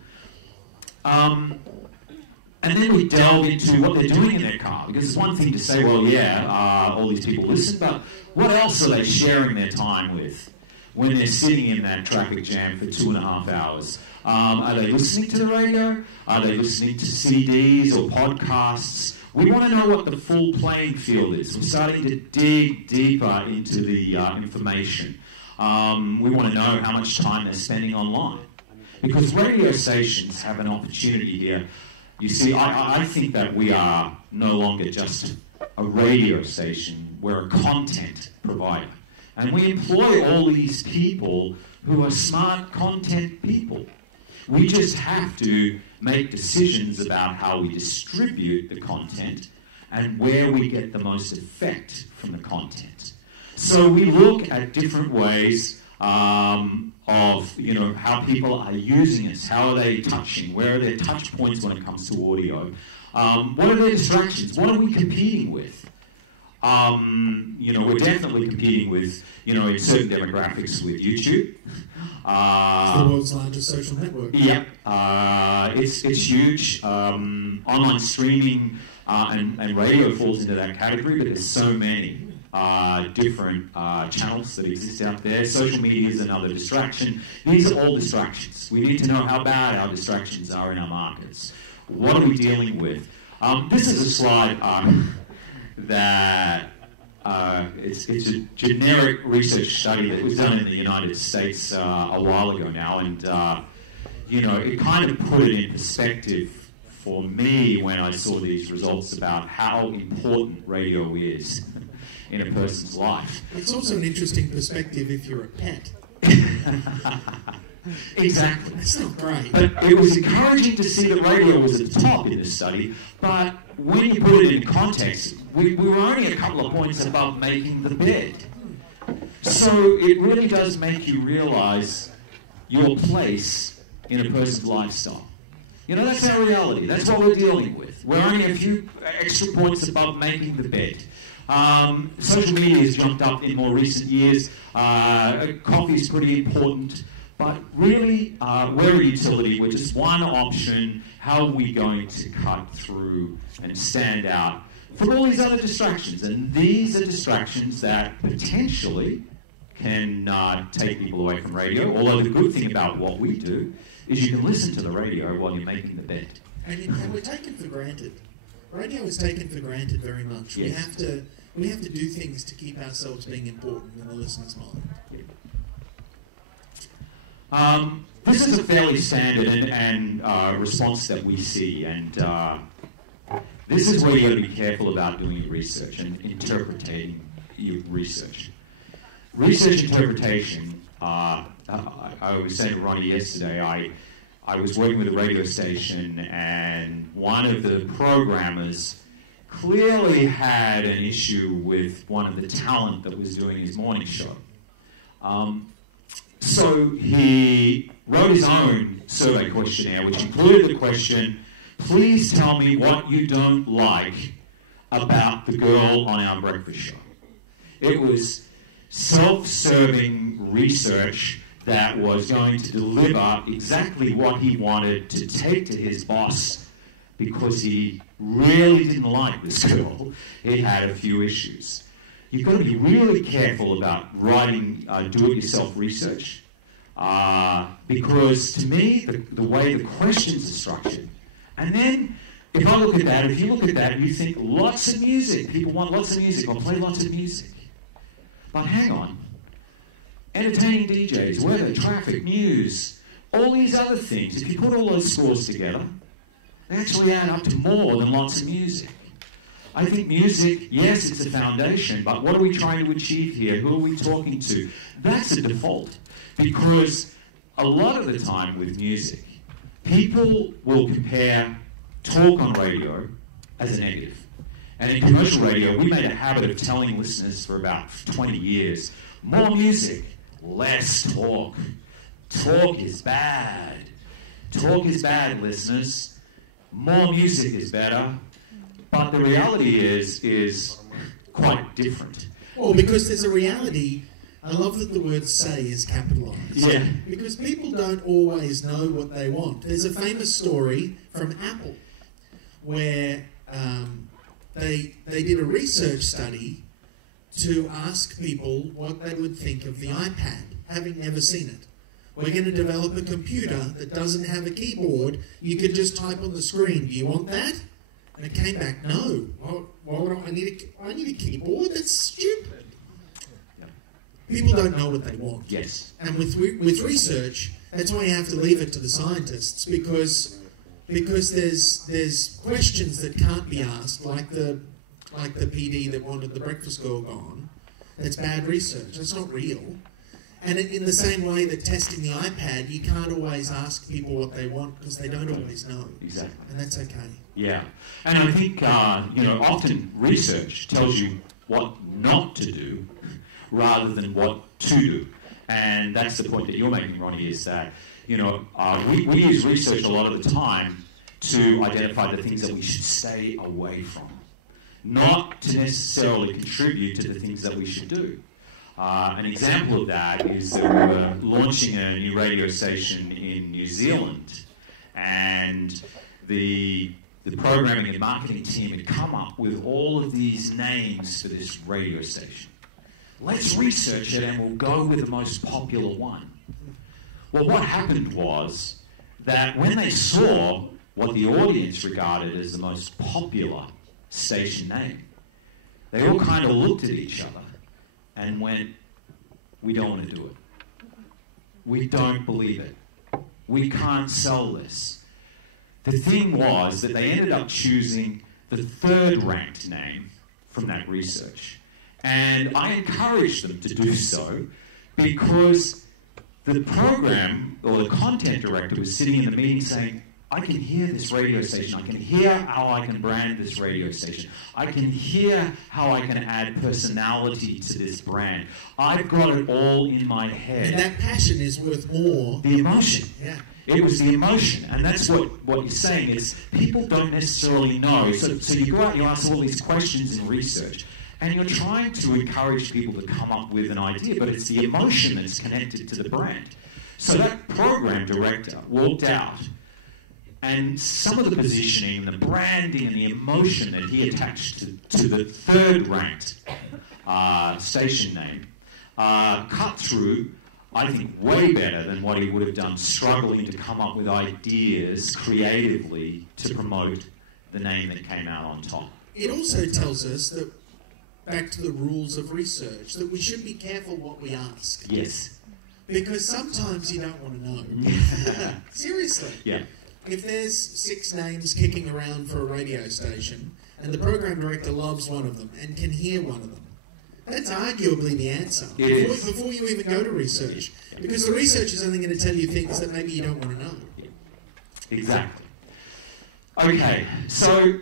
And then we delve into what they're doing in their car, because it's one thing to say, well, all these people listen, but what else are they sharing their time with when they're sitting in that traffic jam for 2.5 hours? Are they listening to the radio? Are they listening to CDs or podcasts? We want to know what the full playing field is. We're starting to dig deeper into the information. We want to know how much time they're spending online, because radio stations have an opportunity here. You see, I think that we are no longer just a radio station. We're a content provider. And we employ all these people who are smart content people. We just have to make decisions about how we distribute the content and where we get the most effect from the content. So we look at different ways of how people are using us, how are they touching, where are their touch points when it comes to audio, what are their distractions, what are we competing with? We're definitely competing with, in certain demographics with YouTube. It's the world's largest social network. Yep, it's huge. Online streaming and radio falls into that category, but there's so many different channels that exist out there. Social media is another distraction. These are all distractions. We need to know how bad our distractions are in our markets. What are we dealing with? This is a slide that it's a generic research study that was done in the United States a while ago now, and it kind of put it in perspective for me when I saw these results about how important radio is in a person's life. It's also an interesting perspective if you're a pet. Exactly. That's not great. But it was encouraging to see that radio was at the top in this study, but when you put it in context, we were only a couple of points above making the bed. So it really does make you realize your place in a person's lifestyle. That's our reality. That's what we're dealing with. We're only a few extra points above making the bed. Social media has jumped up in more recent years. Coffee is pretty important. But really, we're a utility. We're just one option. How are we going to cut through and stand out from all these other distractions? And these are distractions that potentially can take people away from radio. Although the good thing about what we do is you can listen to the radio while you're making the bed. And we're taken for granted. Radio is taken for granted very much. Yes. We have to do things to keep ourselves being important in the listener's mind. This is a fairly standard and response that we see, and this is where you've got to be careful about doing your research and interpreting your research. Research interpretation, I was saying to Ronnie yesterday, I was working with a radio station, and one of the programmers clearly had an issue with one of the talent that was doing his morning show. So he wrote his own survey questionnaire, which included the question, please tell me what you don't like about the girl on our breakfast show. It was self-serving research that was going to deliver exactly what he wanted to take to his boss because he really didn't like this girl. He had a few issues. You've got to be really careful about writing do-it-yourself research because, to me, the way the questions are structured, and then if I look at that, if you look at that, you think lots of music. People want lots of music. I'll play lots of music. But hang on. Entertaining DJs, weather, traffic, news, all these other things, if you put all those scores together, they actually add up to more than lots of music. I think music, yes, it's a foundation, but what are we trying to achieve here? Who are we talking to? That's a default. Because a lot of the time with music, people will compare talk on radio as a negative. And in commercial radio, we made a habit of telling listeners for about 20 years, more music, less talk. Talk is bad. Talk is bad, listeners. More music is better. But the reality is quite different. Well, because there's a reality. I love that the word say is capitalized. Yeah. Because people don't always know what they want. There's a famous story from Apple where they did a research study to ask people what they would think of the iPad, having never seen it. We're going to develop a computer that doesn't have a keyboard. You could just type on the screen. Do you want that? And it came back, no. Why would I need a keyboard? That's stupid. People don't know what they want. Yes. And with research, that's why you have to leave it to the scientists because there's questions that can't be asked, like the PD that wanted the breakfast girl gone. That's bad research. That's not real. And in the same way that testing the iPad, you can't always ask people what they want because they don't always know. Exactly. And that's okay. Yeah. And I think, often research tells you what not to do rather than what to do. And that's the point that you're making, Ronnie, is that, we use research a lot of the time to identify the things that we should stay away from, not to necessarily contribute to the things that we should do. An example of that is that we were launching a new radio station in New Zealand, and the programming and marketing team had come up with all of these names for this radio station. Let's research it and we'll go with the most popular one. Well, what happened was that when they saw what the audience regarded as the most popular station name, they all kind of looked at each other and went, we don't want to do it. We don't believe it. We can't sell this. The thing was that they ended up choosing the third ranked name from that research. And I encouraged them to do so because the program or the content director was sitting in the meeting saying, I can hear this radio station. I can hear how I can brand this radio station. I can hear how I can add personality to this brand. I've got it all in my head. And that passion is worth more. The emotion. Yeah. It was the emotion. And that's what you're saying is people don't necessarily know. So you go out and you ask all these questions in research. And you're trying to encourage people to come up with an idea, but it's the emotion that's connected to the brand. So that program director walked out, and some of the positioning, the branding, and the emotion that he attached to the third-ranked station name cut through, I think, way better than what he would have done struggling to come up with ideas creatively to promote the name that came out on top. It also tells us that, back to the rules of research, that we should be careful what we ask. Yes. Because sometimes you don't want to know. Seriously. Yeah. If there's 6 names kicking around for a radio station, and the program director loves one of them and can hear one of them, that's arguably the answer before you even go to research. Because the research is only going to tell you things that maybe you don't want to know. Exactly. Okay, so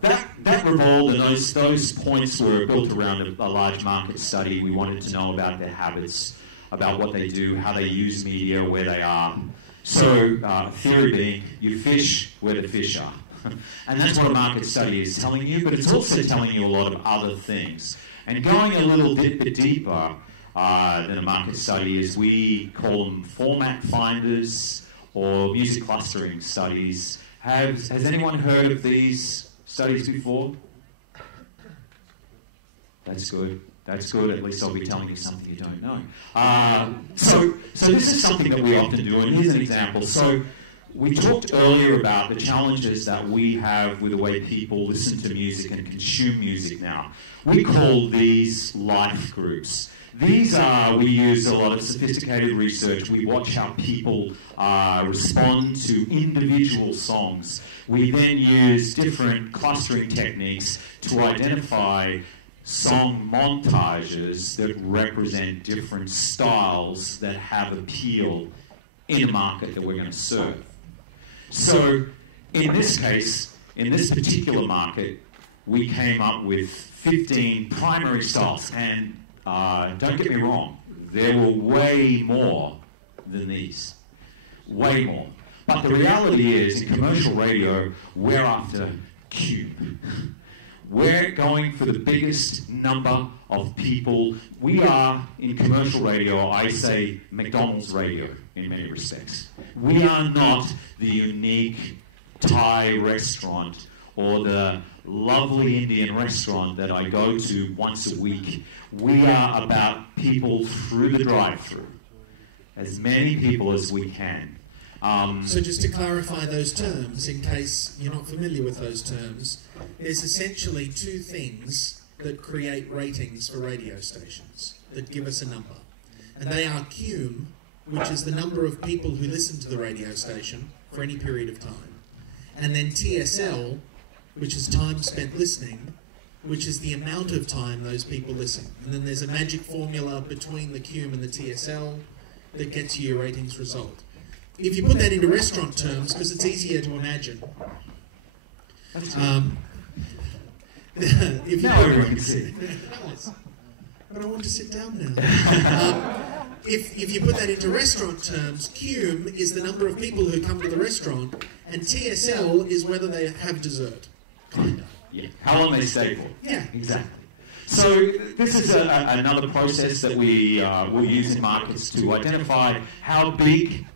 that revolved, and those points were built around a large market study. We wanted to know about their habits, about what they do, how they use media, where they are. So, theory being, you fish where the fish are. And that's what a market study is telling you, but it's also telling you a lot of other things. And going a little bit deeper than a market study is, we call them format finders or music clustering studies. Has anyone heard of these studies before? That's good. That's good. At least I'll be telling you something you don't know. So this is something that we often do, and here's an example. So we talked earlier about the challenges that we have with the way people listen to music and consume music now. We call these life groups. These are, we use a lot of sophisticated research. We watch how people respond to individual songs. We then use different clustering techniques to identify song montages that represent different styles that have appeal in a market that we're going to serve. So in this case, in this particular market, we came up with 15 primary styles, and don't get me wrong, there were way more than these. Way more. But the reality is, in commercial radio, we're after cube. We're going for the biggest number of people. We are, in commercial radio, I say McDonald's radio in many respects. We are not the unique Thai restaurant or the lovely Indian restaurant that I go to once a week. We are about people through the drive-thru. As many people as we can. So just to clarify those terms, in case you're not familiar with those terms, there's essentially 2 things that create ratings for radio stations, that give us a number. And they are CUME, which is the number of people who listen to the radio station for any period of time. And then TSL, which is time spent listening, which is the amount of time those people listen. And then there's a magic formula between the CUME and the TSL that gets you your ratings result. If you put that into restaurant terms, because it's easier to imagine. If now everyone can see. But I want to sit down now. If you put that into restaurant terms, CUME is the number of people who come to the restaurant, and TSL is whether they have dessert. Kind of. Yeah. How long they stay for. Yeah. Exactly. So this is another process that we will use in markets to identify how big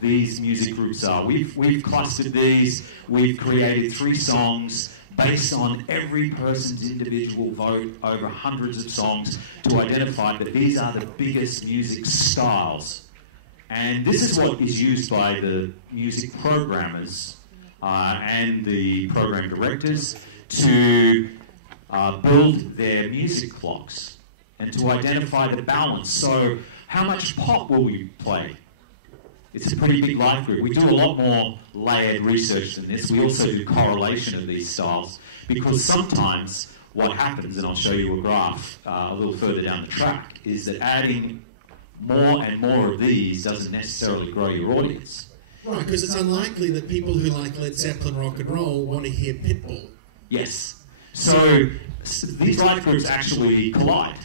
these music groups are. We've clustered these. We've created 3 songs based on every person's individual vote over hundreds of songs to identify that these are the biggest music styles. And this is what is used by the music programmers and the program directors to build their music clocks and to identify the balance. So how much pop will we play? It's a pretty big life group. We do a lot more layered research than this. We also do correlation of these styles, because sometimes what happens, and I'll show you a graph a little further down the track, is that adding more and more of these doesn't necessarily grow your audience. Right, because it's unlikely that people who like Led Zeppelin rock and roll want to hear Pitbull. Yes. So these life groups actually collide.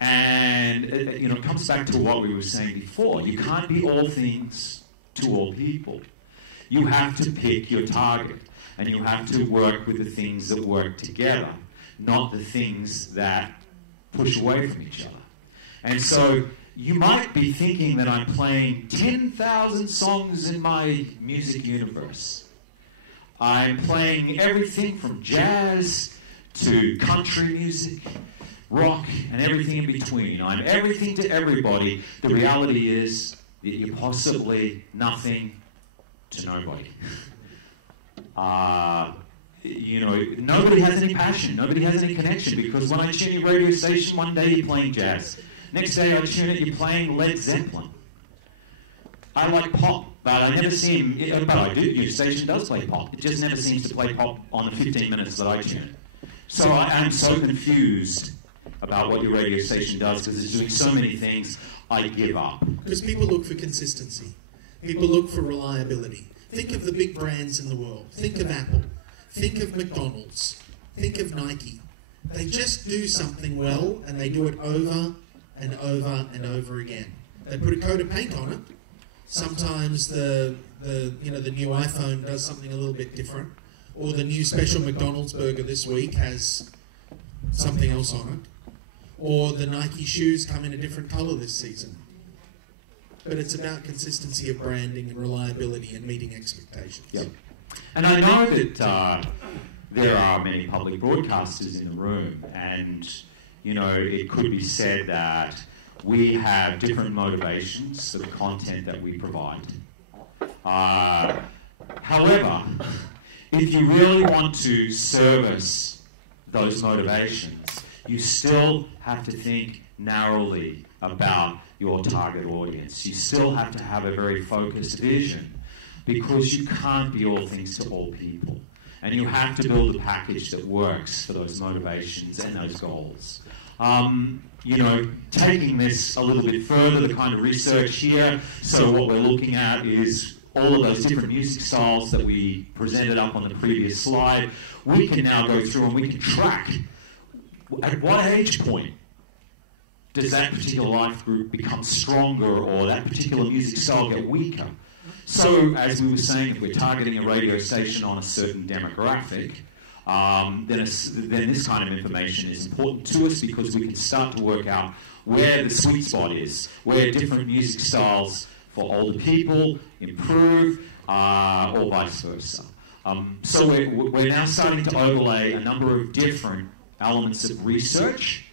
And it comes back to what we were saying before. You can't be all things to all people. You have to pick your target, and you have to work with the things that work together. not the things that push away from each other. And so you might be thinking that I'm playing 10,000 songs in my music universe. I'm playing everything from jazz to country music, rock, and everything in between. I'm everything to everybody. The reality is that you're possibly nothing to nobody. Nobody has any passion, nobody has any connection, because when I tune your radio station, one day you're playing jazz. Next day I tune it, you're playing Led Zeppelin. I like pop, but I never seem, but I do, your station does play pop. It just never seems to play pop on the 15 minutes that I tune it. So I am so confused about what your radio station does, because it's doing so many things, I give up. Because people look for consistency. People look for reliability. Think of the big brands in the world. Think of Apple. Think of McDonald's. Think of Nike. They just do something well, and they do it over and over and over again. They put a coat of paint on it. Sometimes the new iPhone does something a little bit different, or the new special McDonald's burger this week has something else on it, or the Nike shoes come in a different colour this season. But it's about consistency of branding and reliability and meeting expectations. Yep. And I know that there are many public broadcasters in the room, and it could be said that we have different motivations for the content that we provide. However, if you really want to service those motivations, you still have to think narrowly about your target audience. You still have to have a very focused vision, because you can't be all things to all people. And you have to build a package that works for those motivations and those goals. Taking this a little bit further, the kind of research here, so what we're looking at is all of those different music styles that we presented up on the previous slide. We can now go through and we can track at what age point does that particular life group become stronger, or that particular music style get weaker. So, as we were saying, if we're targeting a radio station on a certain demographic, then this kind of information is important to us, because we can start to work out where the sweet spot is, where different music styles for older people improve, or vice versa. So we're now starting to overlay a number of different elements of research,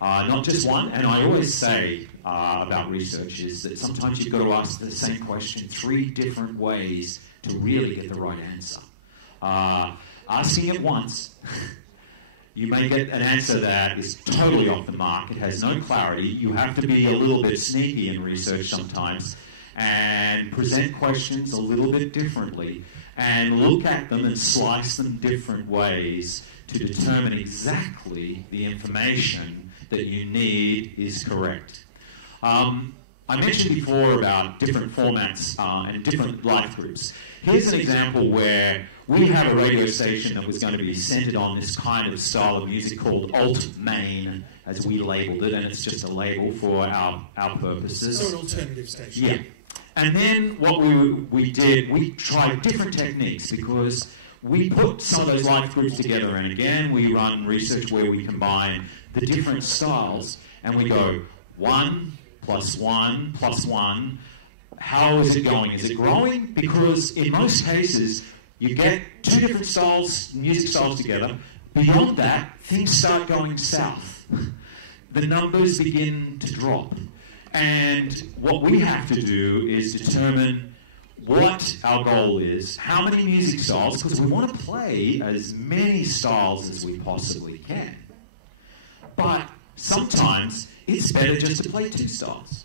not just one. And I always say about research is that sometimes you've got to ask the same question 3 different ways to really get the right answer. Asking it once, you may get an answer that is totally off the mark. It has no clarity. You have to be a little bit sneaky in research sometimes and present questions a little bit differently and look at them and slice them different ways to determine exactly the information that you need is correct. I mentioned before about different formats and different life groups. Here's an example where we had a radio station that was going to be centered on this kind of style of music called alt-main, as we labeled it, and it's just a label for our purposes. So an alternative station. Yeah. And then what we did, we tried different techniques, because we put some of those life groups together, and again, we run research where we combine the different styles, and we go 1 + 1 + 1. How is it going? Is it growing? Because in most cases, you get 2 different styles, music styles together. Beyond that, things start going south. The numbers begin to drop. And what we have to do is determine what our goal is, how many music styles, because we want to play as many styles as we possibly can. But sometimes it's better just to play 2 styles.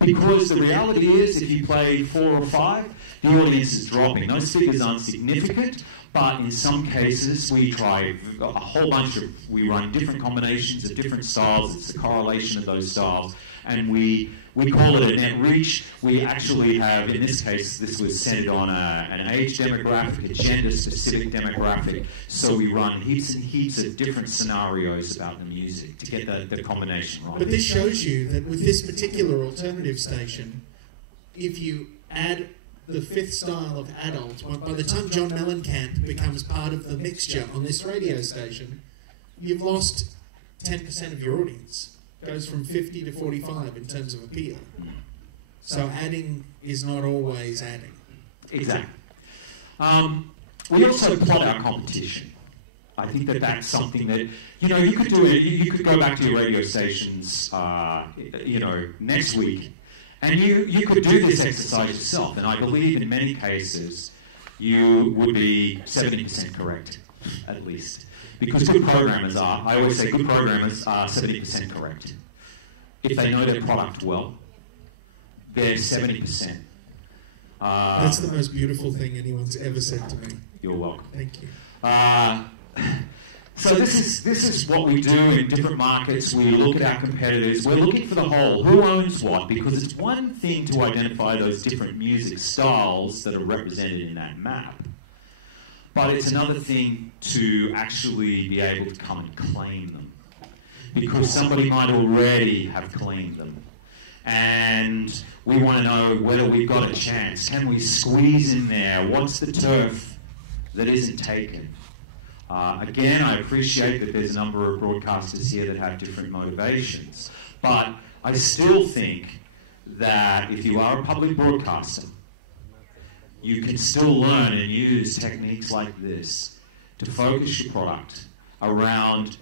Because the reality is, if you play 4 or 5, the audience is dropping. Those figures aren't significant, but in some cases we try a whole bunch of, we run different combinations of different styles. It's the correlation of those styles. And we call it a net reach. We actually have, in this case, this was centered on an age demographic, a gender-specific demographic. So we run heaps and heaps of different scenarios about the music to get the combination right. But this shows you that with this particular alternative station, if you add the 5th style of adult, by the time John Mellencamp becomes part of the mixture on this radio station, you've lost 10% of your audience. It goes from 50 to 45 in terms of appeal. So adding is not always adding. Exactly. We also plot our competition. I think that that's something that, you could do it. You could go back to your radio stations, next week, and you could do this exercise yourself. And I believe in many cases you would be 70% correct, at least. Because good programmers are, I always say good programmers are 70% correct. If they know their product well, they're 70%. That's the most beautiful thing anyone's ever said to me. You're welcome. Thank you. So this is what we do in different markets. We look at our competitors. We're looking for the whole. Who owns what? Because it's one thing to identify those different music styles that are represented in that map. But it's another thing to actually be able to come and claim them. Because somebody might already have claimed them. And we want to know whether we've got a chance. Can we squeeze in there? What's the turf that isn't taken? Again, I appreciate that there's a number of broadcasters here that have different motivations. But I still think that if you are a public broadcaster, you can still learn and use techniques like this to focus your product around,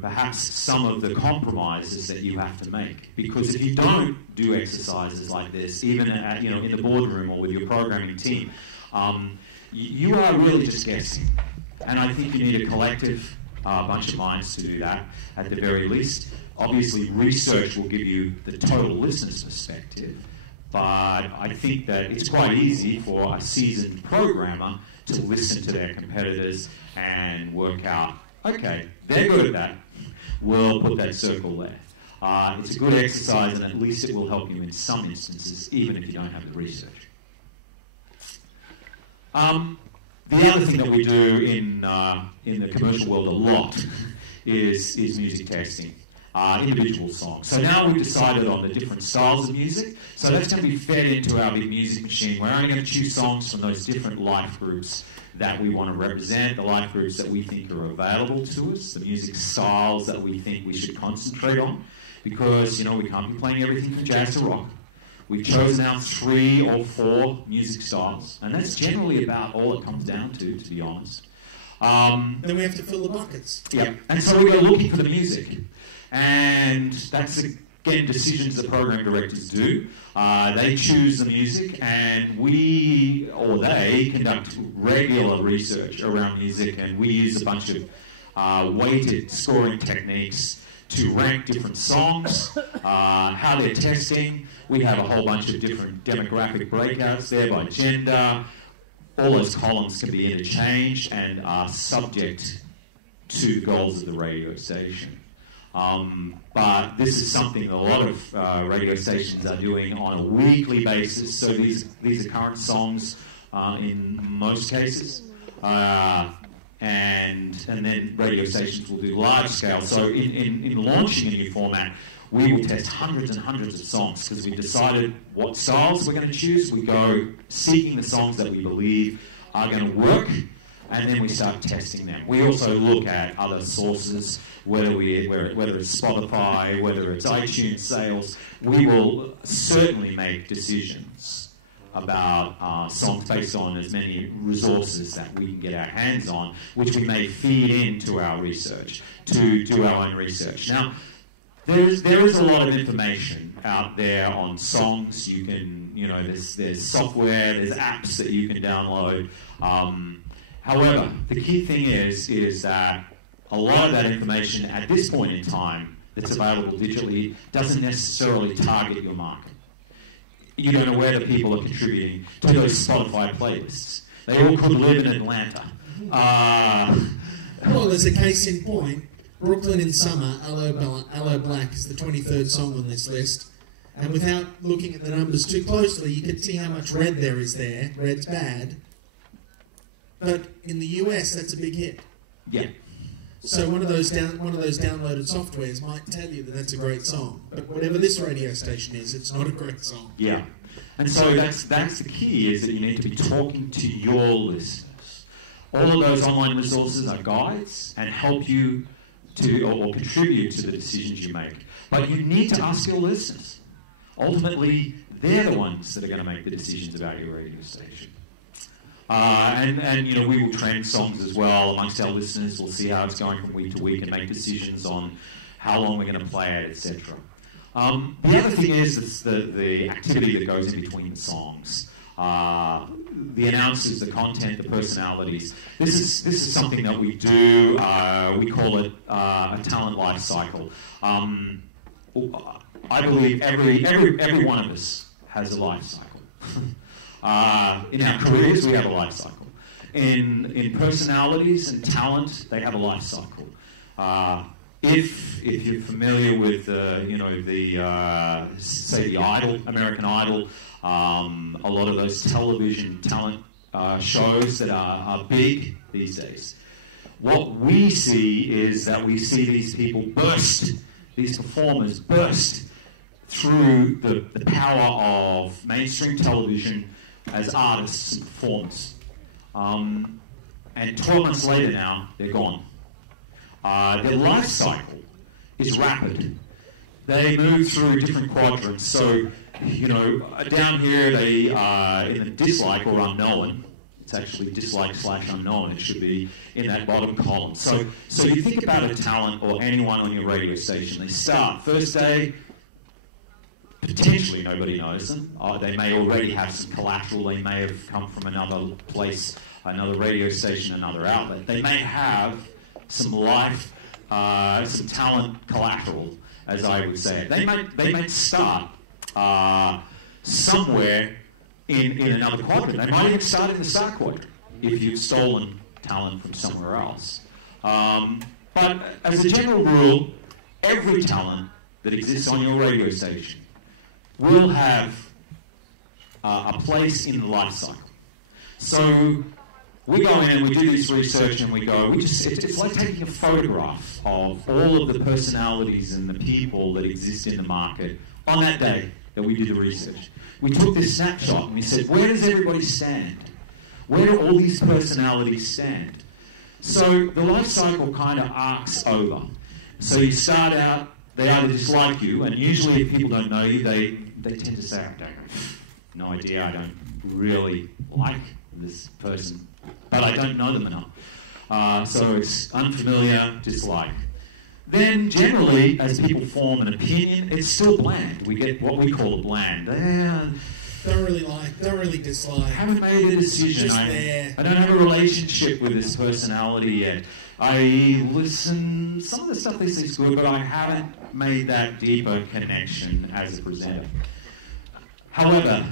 perhaps some of the compromises that you have to make. Because if you don't do exercises like this, even at, in the boardroom or with your programming team, you are really just guessing. And I think you need a collective bunch of minds to do that, at the very least. Obviously, research will give you the total listener's perspective, but I think that it's quite easy for a seasoned programmer to listen to their competitors and work out, okay, they're good at that, we'll put that circle there. It's a good exercise, and at least it will help you in some instances, even if you don't have the research. The other thing that we do in the commercial world a lot is music testing, individual songs. So now we've decided on the different styles of music. So that's going to be fed into our big music machine. We're only going to choose songs from those different life groups that we want to represent, the life groups that we think are available to us, the music styles that we think we should concentrate on, because, we can't be playing everything from jazz to rock. We've chosen our 3 or 4 music styles, and that's generally about all it comes down to be honest. Then we have to fill the buckets. Yeah, and so we go looking for the music. And that's, again, decisions that program directors do. They choose the music, and they conduct regular research around music, and we use a bunch of weighted scoring techniques to rank different songs, how they're testing. We have a whole bunch of different demographic breakouts there by gender. All those columns can be interchanged and are subject to the goals of the radio station. But this is something a lot of radio stations are doing on a weekly basis. So these are current songs in most cases. And then radio stations will do large scale. So in launching a new format, we will test hundreds and hundreds of songs because we decided what styles we're going to choose. We go seeking the songs that we believe are going to work, and then we start testing them. We also look at other sources, whether it's Spotify, whether it's iTunes sales. We will certainly make decisions about songs based on as many resources that we can get our hands on, which we may feed into our research, to do our own research. Now, there is a lot of information out there on songs. You can, there's software, there's apps that you can download. However, the key thing is that a lot of that information at this point in time that's available digitally doesn't necessarily target your market. You don't know where the people are contributing to those Spotify playlists. They all could live in Atlanta. Well, as a case in point, Brooklyn in Summer, Aloe Black is the 23rd song on this list. And without looking at the numbers too closely, you can see how much red there is there. Red's bad. But in the US, that's a big hit. Yeah. So one of those downloaded softwares might tell you that that's a great song. But whatever this radio station is, it's not a great song. Yeah. And so that's the key, is that you need to be talking to your listeners. All of those online resources are guides and help you to or contribute to the decisions you make. But you need to ask your listeners. Ultimately, they're the ones that are going to make the decisions about your radio station. And you know, we will trend songs as well amongst our listeners. We'll see how it's going from week to week and make decisions on how long we're going to play it, etc. The other thing is the activity that goes in between the songs. The announcers, the content, the personalities. This is something that we do. We call it a talent life cycle. I believe every one of us has a life cycle. In our careers, we have a life cycle. In personalities and talent, they have a life cycle. If you're familiar with say the Idol, American Idol, a lot of those television talent shows that are big these days, what we see is that we see these people burst, these performers burst through the power of mainstream television as artists and performers. And 12 months later now, they're gone. Their life cycle is rapid. They move through different quadrants. So, you know, down here they are in the dislike or unknown. It's actually dislike/unknown. It should be in that bottom column. So you think about a talent or anyone on your radio station. They start first day. Potentially nobody knows them. They may already have some collateral. They may have come from another place, another radio station, another outlet. They may have some life, some talent collateral, as I would say. They might start somewhere in another quadrant. They might even start in the star quadrant if you've stolen talent from somewhere else. But as a general rule, every talent that exists on your radio station will have a place in the life cycle. So we go in and we do this research and we go, it's like taking a photograph of all of the personalities and the people that exist in the market on that day that we did the research. We took this snapshot and we said, where does everybody stand? Where do all these personalities stand? So the life cycle kind of arcs over. So you start out, they either dislike you, and usually if people don't know you, they tend to say, I don't no idea, I don't really like this person, but I don't know them enough. So it's unfamiliar, dislike. Then generally, as people form an opinion, it's still bland. We get what we call a bland. Don't really like, don't really dislike. I haven't made a decision. Just there. I don't have a relationship with this personality yet. I listen, some of the stuff they say is good, but I haven't made that deeper connection as a presenter. However,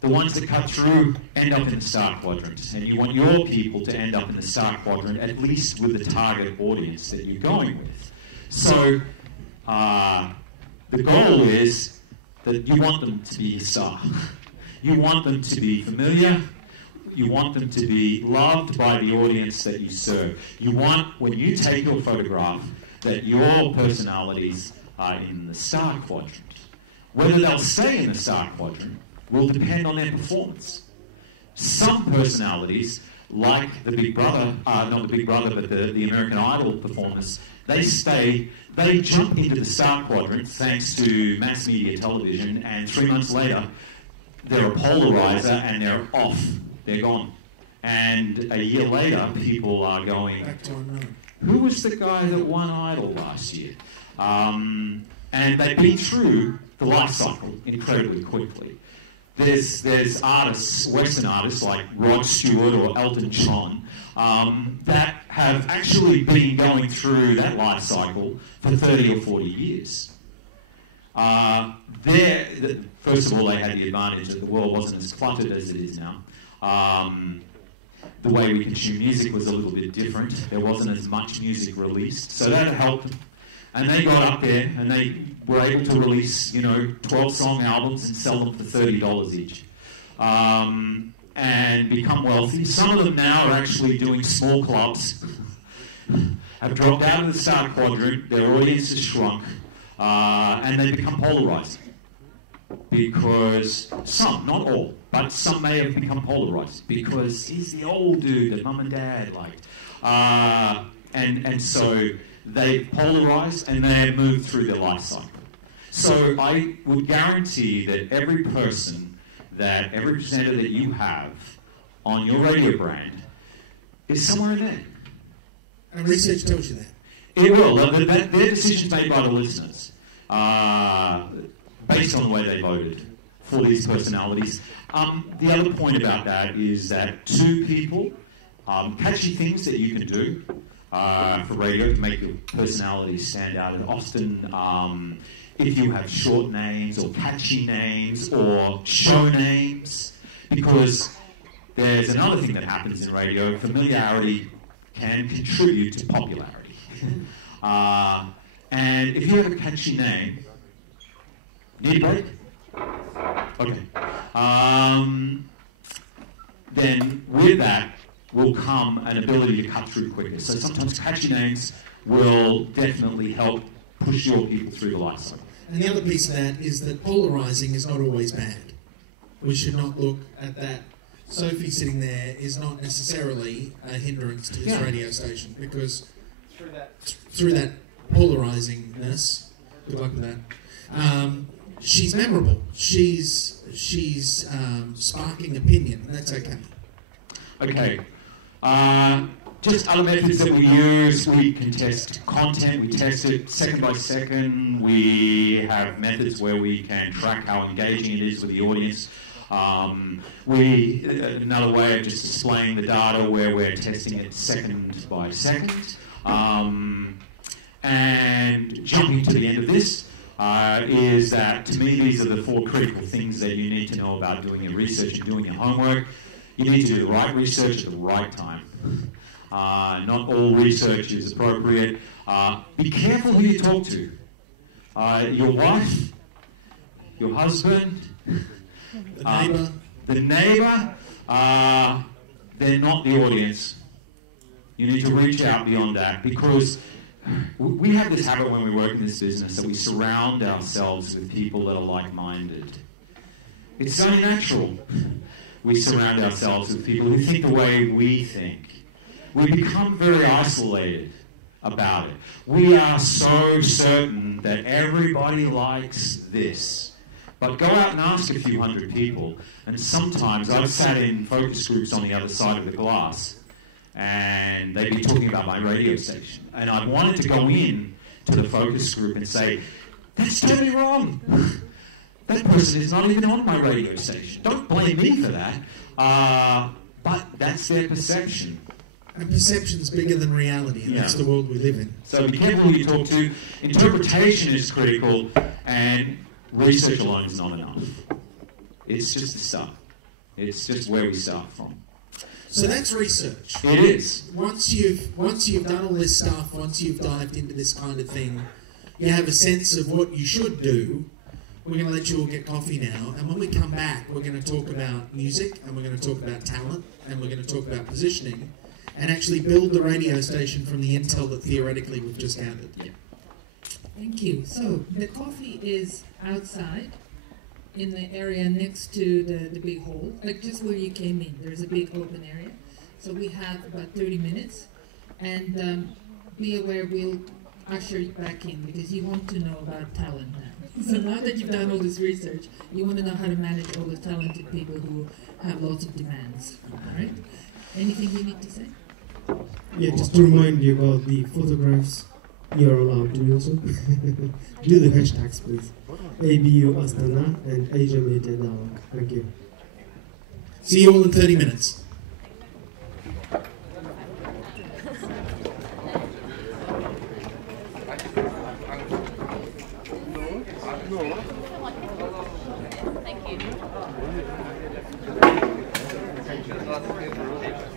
the ones that cut through end up in the star quadrant, and you want your people to end up in the star quadrant, at least with the target audience that you're going with. So, the goal is that you want them to be a star. You want them to be familiar. You want them to be loved by the audience that you serve. You want, when you take your photograph, that your personalities are in the star quadrant. Whether they'll stay in the star quadrant will depend on their performance. Some personalities, like the Big Brother, not the Big Brother, but the American Idol performers, they jump into the star quadrant thanks to mass media television, and 3 months later, they're a polarizer and they're off. They're gone. And a year later, people are going, who was the guy that won Idol last year? And they've been through the life cycle incredibly quickly. There's artists, Western artists like Rod Stewart or Elton John, that have actually been going through that life cycle for 30 or 40 years. First of all, they had the advantage that the world wasn't as cluttered as it is now. The way we consume music was a little bit different. There wasn't as much music released, so that helped them. And they got up there and they were able to release, 12-song albums and sell them for $30 each. And become wealthy. Some of them now are actually doing small clubs, have dropped out of the star quadrant, their audience has shrunk, and they become polarizing. Because some, not all, but some may have become polarized because he's the old dude that mum and dad liked. And so they've polarized, and they have moved through their life cycle. So I would guarantee that every person, that every presenter that you have on your radio brand is somewhere in there. And research tells you that. It will. They're decisions made by the listeners based on the way they voted for these personalities. The other point about that is that two people, catchy things that you can do for radio to make your personality stand out. And often, if you have short names or catchy names or show names, because there's another thing that happens in radio, familiarity can contribute to popularity. And if you have a catchy name, need a break? Okay. Then with that will come an ability to cut through quicker. So sometimes catchy names will definitely help push your people through the life cycle. And the other piece of that is that polarising is not always bad. We should not look at that. Sophie sitting there is not necessarily a hindrance to this radio station, because through that polarisingness, good luck with that, she's memorable. She's sparking opinion, and that's okay. Okay. Just other methods that we use, we can test content, we test it second by second. We have methods where we can track how engaging it is with the audience. Another way of just displaying the data where we're testing it second by second. And jumping to the end of this is that, to me, these are the four critical things that you need to know about doing your research and doing your homework. You need to do the right research at the right time. Not all research is appropriate. Be careful who you talk to. Your wife, your husband, the neighbour, they're not the audience. You need to reach out beyond that, because we have this habit when we work in this business that we surround ourselves with people that are like-minded. It's so natural. We surround ourselves with people who think the way we think. We become very isolated about it. We are so certain that everybody likes this. But go out and ask a few hundred people, and sometimes I've sat in focus groups on the other side of the glass, and they'd be talking about my radio station. And I wanted to go in to the focus group and say, that's totally wrong. That person is not even on my radio station. Don't blame me for that. But that's their perception. And perception's bigger than reality, and that's the world we live in. So be careful who you talk to. Interpretation is critical, and research alone is not enough. It's just the start. It's just where we start from. So that's research. It is. Once you've done all this stuff, once you've dived into this kind of thing, you have a sense of what you should do. We're going to let you all get coffee now, and when we come back, we're going to talk about music, and we're going to talk about talent, and we're going to talk about positioning, and actually build the radio station from the intel that theoretically we've just gathered. Yeah. Thank you. So the coffee is outside in the area next to the big hall, like just where you came in. There's a big open area. So we have about 30 minutes, and be aware we'll usher you back in, because you want to know about talent now. So now that you've done all this research, you want to know how to manage all the talented people who have lots of demands. All right? Anything you need to say? Yeah, just to remind you about the photographs, you're allowed to also. Do the hashtags, please. ABU Astana and Asia Media Dialogue. Thank you. See you all in 30 minutes. Thank you.